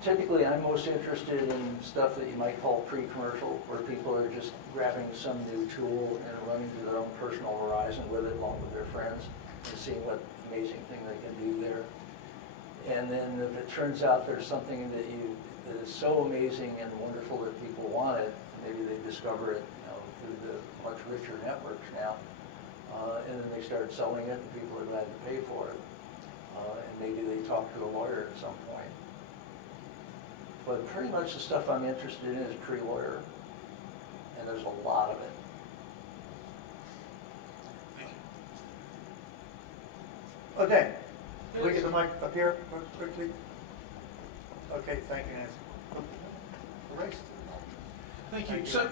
Typically, I'm most interested in stuff that you might call pre-commercial, where people are just grabbing some new tool and running to their own personal horizon with it along with their friends and seeing what amazing thing they can do there. And then if it turns out there's something that is so amazing and wonderful that people want it, maybe they discover it, through the much richer networks now, and then they start selling it, and people are glad to pay for it. And maybe they talk to a lawyer at some point. But pretty much the stuff I'm interested in is pre-lawyer, and there's a lot of it. Okay. Can we get the mic up here quickly? Okay, thank you, Nancy. Erased. Thank you. So,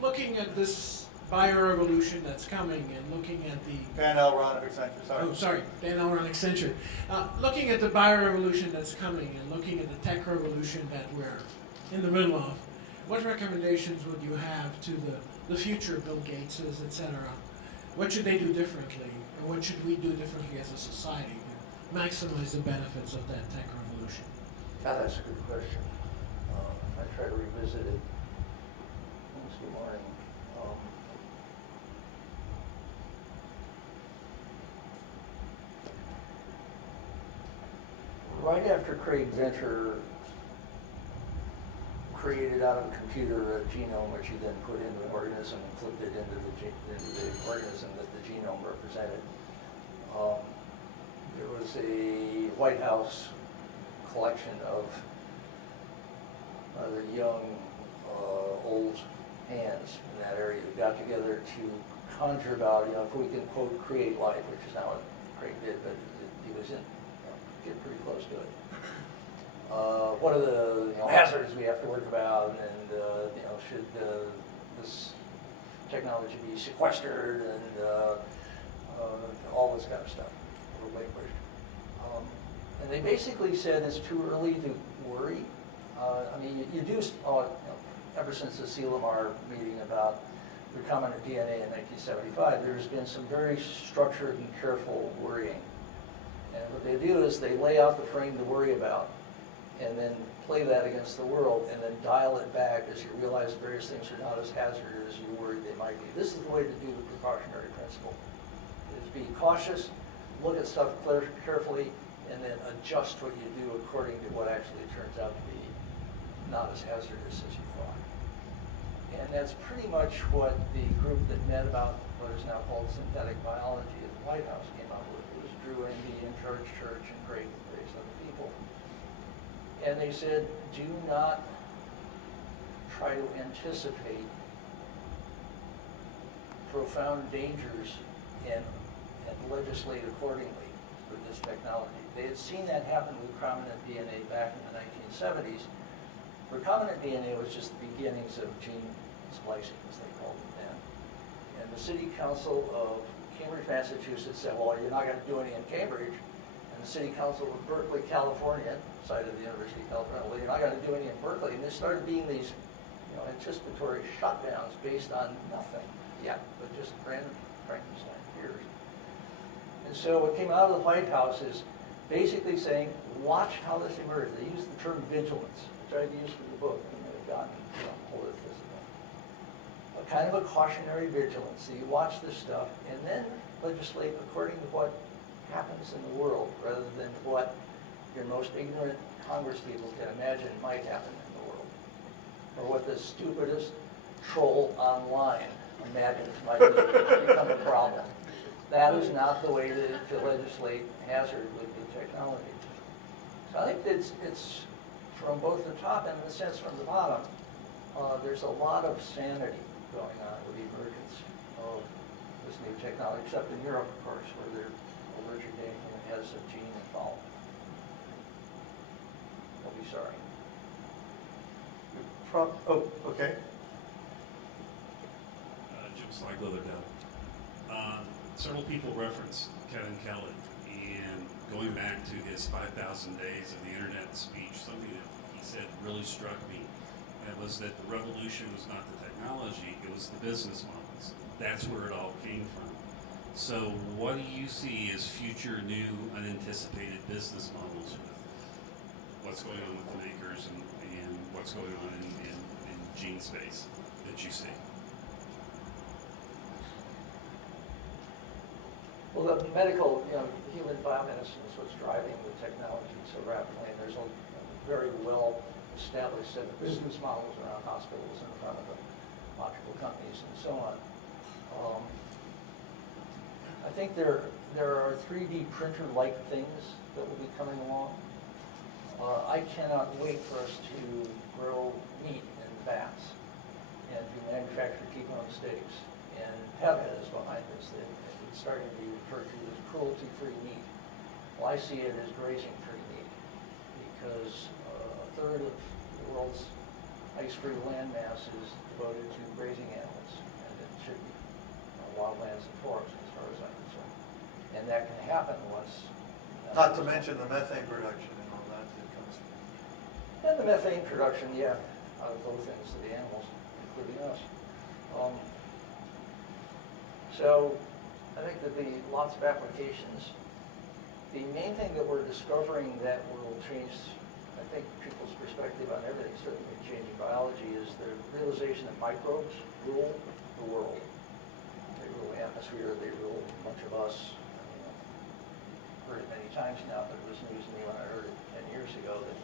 looking at this biorevolution that's coming and looking at the Van L. Ron of Accenture, sorry. oh, sorry, Dan Elron Accenture. Looking at the biorevolution that's coming and looking at the tech revolution that we're in the middle of, what recommendations would you have to the future Bill Gateses, et cetera? What should they do differently, or what should we do differently as a society to maximize the benefits of that tech revolution? God, that's a good question. I try to revisit it Wednesday morning. Right after Craig Venter created out of a computer a genome which he then put into an organism and flipped it into the organism that the genome represented, there was a White House collection of rather young, old hands in that area who got together to conjure about, if we can, quote, create life, which is not what Craig did, but he was getting pretty close to it. What are the hazards we have to work about, and should this technology be sequestered, and all this kind of stuff. And they basically said it's too early to worry. You do, ever since the Selamar meeting about recombinant DNA in 1975, there's been some very structured and careful worrying. And what they do is they lay out the frame to worry about, and then play that against the world, and then dial it back as you realize various things are not as hazardous as you worried they might be. This is the way to do the precautionary principle, is be cautious, look at stuff carefully, and then adjust what you do according to what actually turns out to be not as hazardous as you thought. And that's pretty much what the group that met about what is now called synthetic biology at the White House came up with. It was Drew Envy and George Church and various other people. And they said, do not try to anticipate profound dangers and legislate accordingly with this technology. They had seen that happen with recombinant DNA back in the 1970s. Recombinant DNA was just the beginnings of gene splicing, as they called it then. And the City Council of Cambridge, Massachusetts said, well, you're not going to do any in Cambridge. And the city council of Berkeley, California, site of the University of California, well, you're not going to do any in Berkeley. And there started being these, anticipatory shutdowns based on nothing yet, but just random Frankenstein fears. And so what came out of the White House is basically saying, watch how this emerges. They use the term vigilance, which I've used in the book, and they've gotten hold of this. A kind of a cautionary vigilance. So you watch this stuff and then legislate according to what happens in the world rather than what your most ignorant Congress people can imagine might happen in the world, or what the stupidest troll online imagines might become a problem. That is not the way to legislate hazard with new technology. So I think it's from both the top and in a sense from the bottom, there's a lot of sanity going on with the emergence of this new technology, except in Europe, of course, where they're allergic to anything that has a gene involved. I'll be sorry. Okay. Jim Sligler down. Several people referenced Kevin Kelly, and going back to his 5,000 days of the internet speech, something that he said really struck me, and was that the revolution was not the technology, it was the business models. That's where it all came from. So what do you see as future new unanticipated business models with what's going on with the makers and what's going on in gene space that you see? Well, the medical, human biomedicine is what's driving the technology so rapidly, and there's a very well-established set of business models around hospitals and pharmacological companies and so on. I think there are 3D printer-like things that will be coming along. I cannot wait for us to grow meat in vats and to manufacture T-bone steaks. And PETA is behind this. It's starting to be referred to as cruelty-free meat. Well, I see it as grazing-free meat because a third of the world's ice-free landmass is devoted to grazing animals, and it should be wildlands and forests as far as I'm concerned. And that can happen once. Not to mention the methane production and all that comes from. And the methane production, yeah, out of both ends of the animals, including us. So I think that lots of applications. The main thing that we're discovering that will change, I think, people's perspective on everything, certainly changing biology, is the realization that microbes rule the world. They rule the atmosphere, they rule much of us. I've heard it many times now, but it was news to me when I heard it 10 years ago that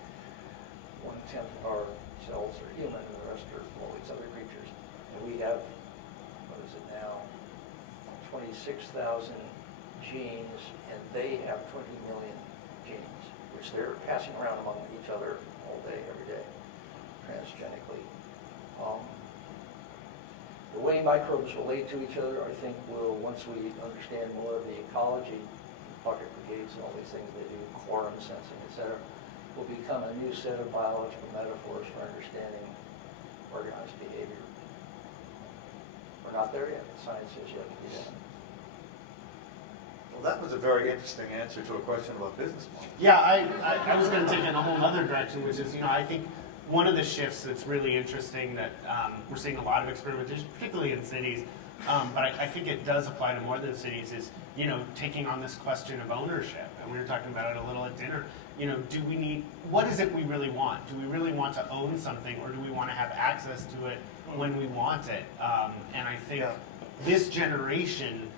1/10 of our cells are human and the rest are all these other creatures. And we have, what is it now, 26,000 genes, and they have 20 million genes, which they're passing around among each other all day, every day, transgenically. The way microbes relate to each other, I think, will, once we understand more of the ecology, bucket brigades and all these things they do, quorum sensing, etc., will become a new set of biological metaphors for understanding organized behavior. We're not there yet. Science has yet to be done. Well, that was a very interesting answer to a question about business models. Yeah, I was going to take it in a whole other direction, which is, I think one of the shifts that's really interesting that we're seeing a lot of experimentation, particularly in cities, but I think it does apply to more than cities, is, taking on this question of ownership. And we were talking about it a little at dinner. What is it we really want? Do we really want to own something, or do we want to have access to it when we want it? And I think this generation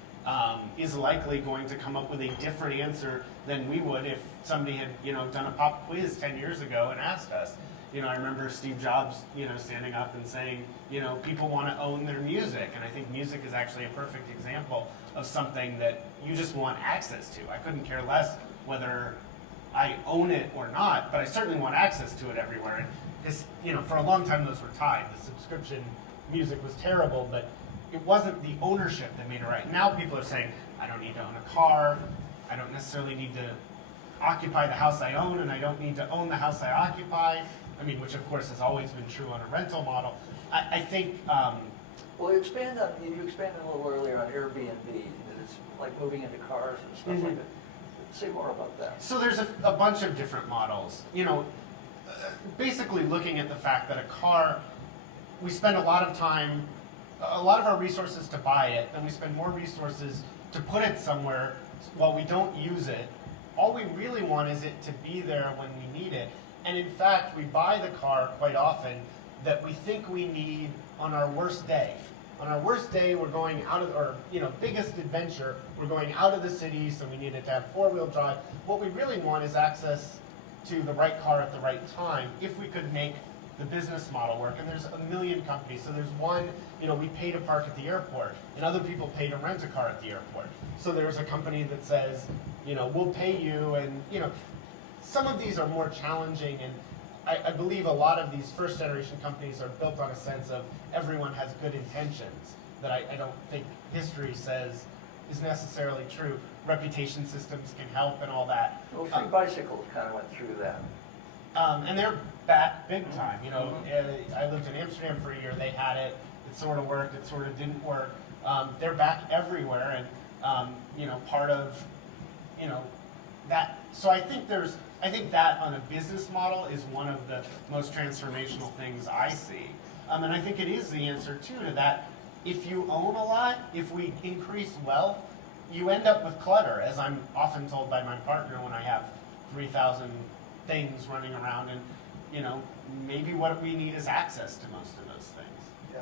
is likely going to come up with a different answer than we would if somebody had, done a pop quiz 10 years ago and asked us. I remember Steve Jobs, standing up and saying, people want to own their music. And I think music is actually a perfect example of something that you just want access to. I couldn't care less whether I own it or not, but I certainly want access to it everywhere. And for a long time those were tied. The subscription music was terrible, but it wasn't the ownership that made it right. Now people are saying, I don't need to own a car, I don't necessarily need to occupy the house I own, and I don't need to own the house I occupy. Which of course has always been true on a rental model. I think. Well, you expanded a little earlier on Airbnb, that it's like moving into cars and stuff like that. Say more about that. So there's a bunch of different models. You know, basically looking at the fact that a car, we spend a lot of time, a lot of our resources to buy it, then we spend more resources to put it somewhere while we don't use it. All we really want is it to be there when we need it. And in fact, we buy the car quite often that we think we need on our worst day. On our worst day, we're going out of, or biggest adventure, we're going out of the city, so we need it to have four-wheel drive. What we really want is access to the right car at the right time, if we could make the business model work. And there's a million companies. So there's one, we pay to park at the airport, and other people pay to rent a car at the airport. So there's a company that says, we'll pay you, and some of these are more challenging, and I believe a lot of these first generation companies are built on a sense of everyone has good intentions that I don't think history says is necessarily true. Reputation systems can help and all that. Well, Free Bicycles kind of went through that. And they're back big time. I lived in Amsterdam for a year. They had it. It sort of worked. It sort of didn't work. They're back everywhere, and part of that. So I think that on a business model is one of the most transformational things I see. And I think it is the answer too to that. If you own a lot, if we increase wealth, you end up with clutter, as I'm often told by my partner when I have 3,000 things running around, and maybe what we need is access to most of those things.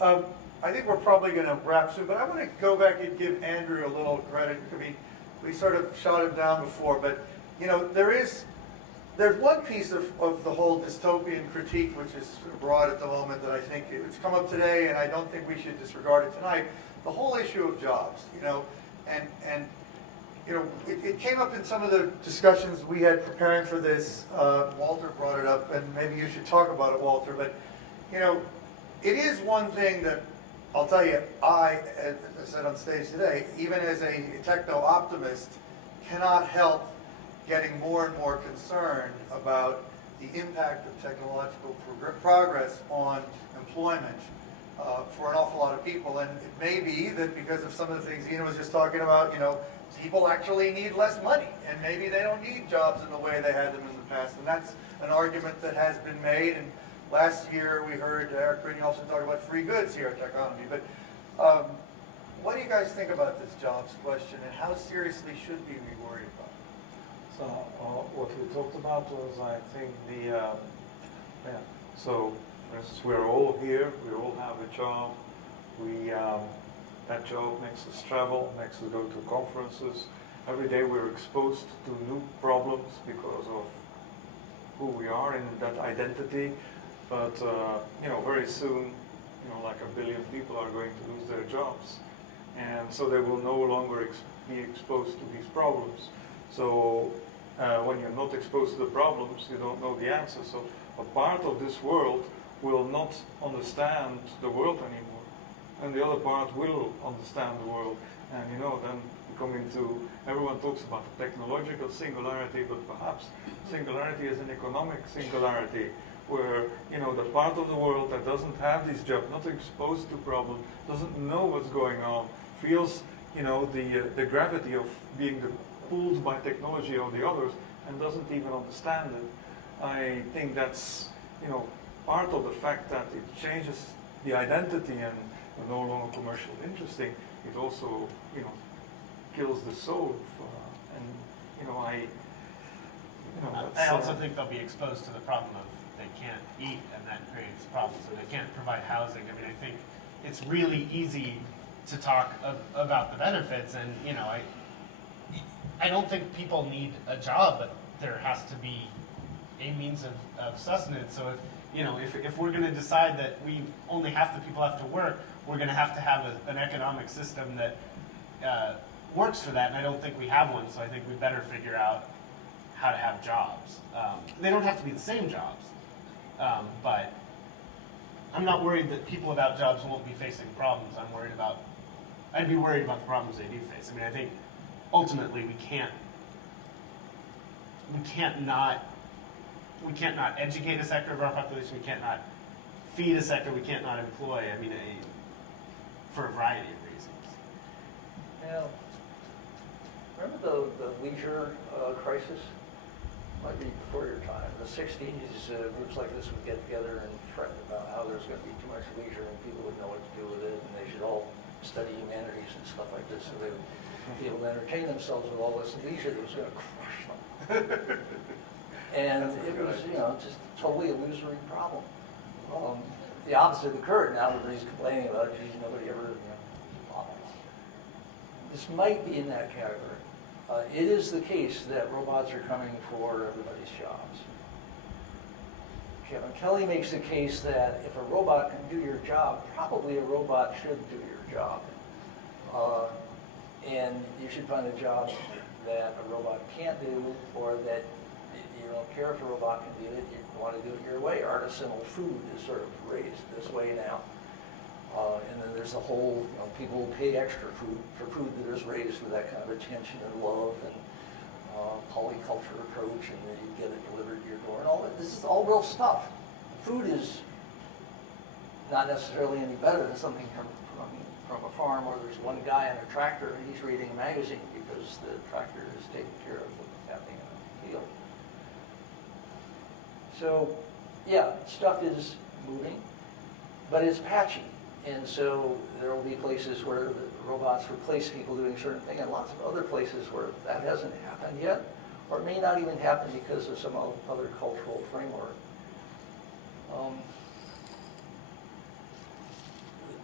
Yeah. I think we're probably going to wrap soon, but I want to go back and give Andrew a little credit. I mean, we sort of shot him down before, but there's one piece of the whole dystopian critique which is broad at the moment that I think it's come up today, and I don't think we should disregard it tonight. The whole issue of jobs, and it came up in some of the discussions we had preparing for this. Walter brought it up, and maybe you should talk about it, Walter. But it is one thing that I'll tell you, as I said on stage today, even as a techno-optimist, cannot help getting more and more concerned about the impact of technological progress on employment for an awful lot of people. And it may be that because of some of the things Ina was just talking about, people actually need less money, and maybe they don't need jobs in the way they had them in the past. And that's an argument that has been made. And last year we heard Eric Brynjolfsson talk about free goods here at Techonomy. But what do you guys think about this jobs question, and how seriously should we be worried about it? So what we talked about was, I think, so for instance, we're all here, we all have a job, that job makes us travel, makes us go to conferences. Every day we're exposed to new problems because of who we are and that identity. But very soon, like 1 billion people are going to lose their jobs, and so they will no longer be exposed to these problems. So when you're not exposed to the problems, you don't know the answer. So a part of this world will not understand the world anymore, and the other part will understand the world. And then we come into, everyone talks about the technological singularity, but perhaps singularity is an economic singularity, where the part of the world that doesn't have these jobs, not exposed to problems, doesn't know what's going on, feels the gravity of being pulled by technology or the others, and doesn't even understand it. I think that's part of the fact that it changes the identity and no longer commercially interesting. It also kills the soul. I also think they'll be exposed to the problem of they can't eat, and that creates problems, and they can't provide housing. I mean, I think it's really easy to talk about the benefits, and I don't think people need a job, but there has to be a means of sustenance. So if we're going to decide that we only half the people have to work, we're going to have an economic system that works for that, and I don't think we have one. So I think we better figure out how to have jobs. They don't have to be the same jobs, but I'm not worried that people without jobs won't be facing problems. I'd be worried about the problems they do face. I mean, I think ultimately we can't not educate a sector of our population. We can't not feed a sector. We can't not employ. I mean, for a variety of reasons. Yeah. Remember the leisure crisis. Might be before your time. In the 60s, groups like this would get together and fret about how there's going to be too much leisure and people wouldn't know what to do with it, and they should all study humanities and stuff like this, so they would be able to entertain themselves with all this leisure that was going to crush them. And it was, just a totally illusory problem. The opposite occurred. Now everybody's complaining about it. Geez, nobody ever, This might be in that category. It is the case that robots are coming for everybody's jobs. Kevin Kelly makes the case that if a robot can do your job, probably a robot should do your job. And you should find a job that a robot can't do, or that you don't care if a robot can do it, you want to do it your way. Artisanal food is sort of raised this way now. And then there's a whole, people will pay extra for food that is raised with that kind of attention and love and polyculture approach, and then you get it delivered to your door and all that. This is all real stuff. Food is not necessarily any better than something from a farm where there's one guy on a tractor and he's reading a magazine because the tractor is taking care of what's happening in the field. So, yeah, stuff is moving, but it's patchy. And so there will be places where the robots replace people doing certain things, and lots of other places where that hasn't happened yet, or it may not even happen because of some other cultural framework.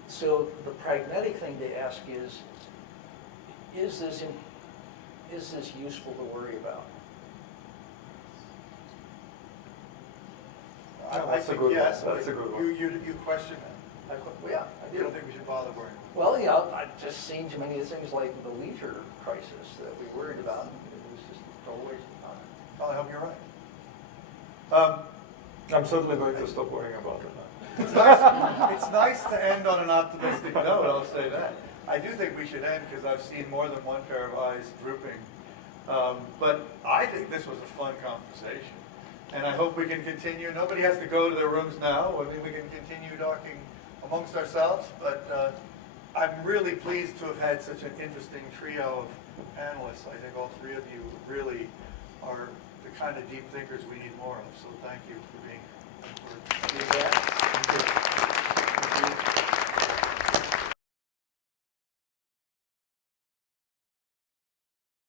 So the pragmatic thing to ask is this useful to worry about? I think yes, but That's a good one. you question it. Yeah, I You do. don't think we should bother worrying? Well, I've just seen too many things like the leisure crisis that we worried about. It was just a total waste of time. Well, I hope you're right. I'm certainly going to stop worrying about it now. It's nice to end on an optimistic note, I'll say that. I do think we should end because I've seen more than one pair of eyes drooping. But I think this was a fun conversation. And I hope we can continue. Nobody has to go to their rooms now. I mean, we can continue talking amongst ourselves. But I'm really pleased to have had such an interesting trio of panelists. I think all three of you really are the kind of deep thinkers we need more of. So thank you for being here.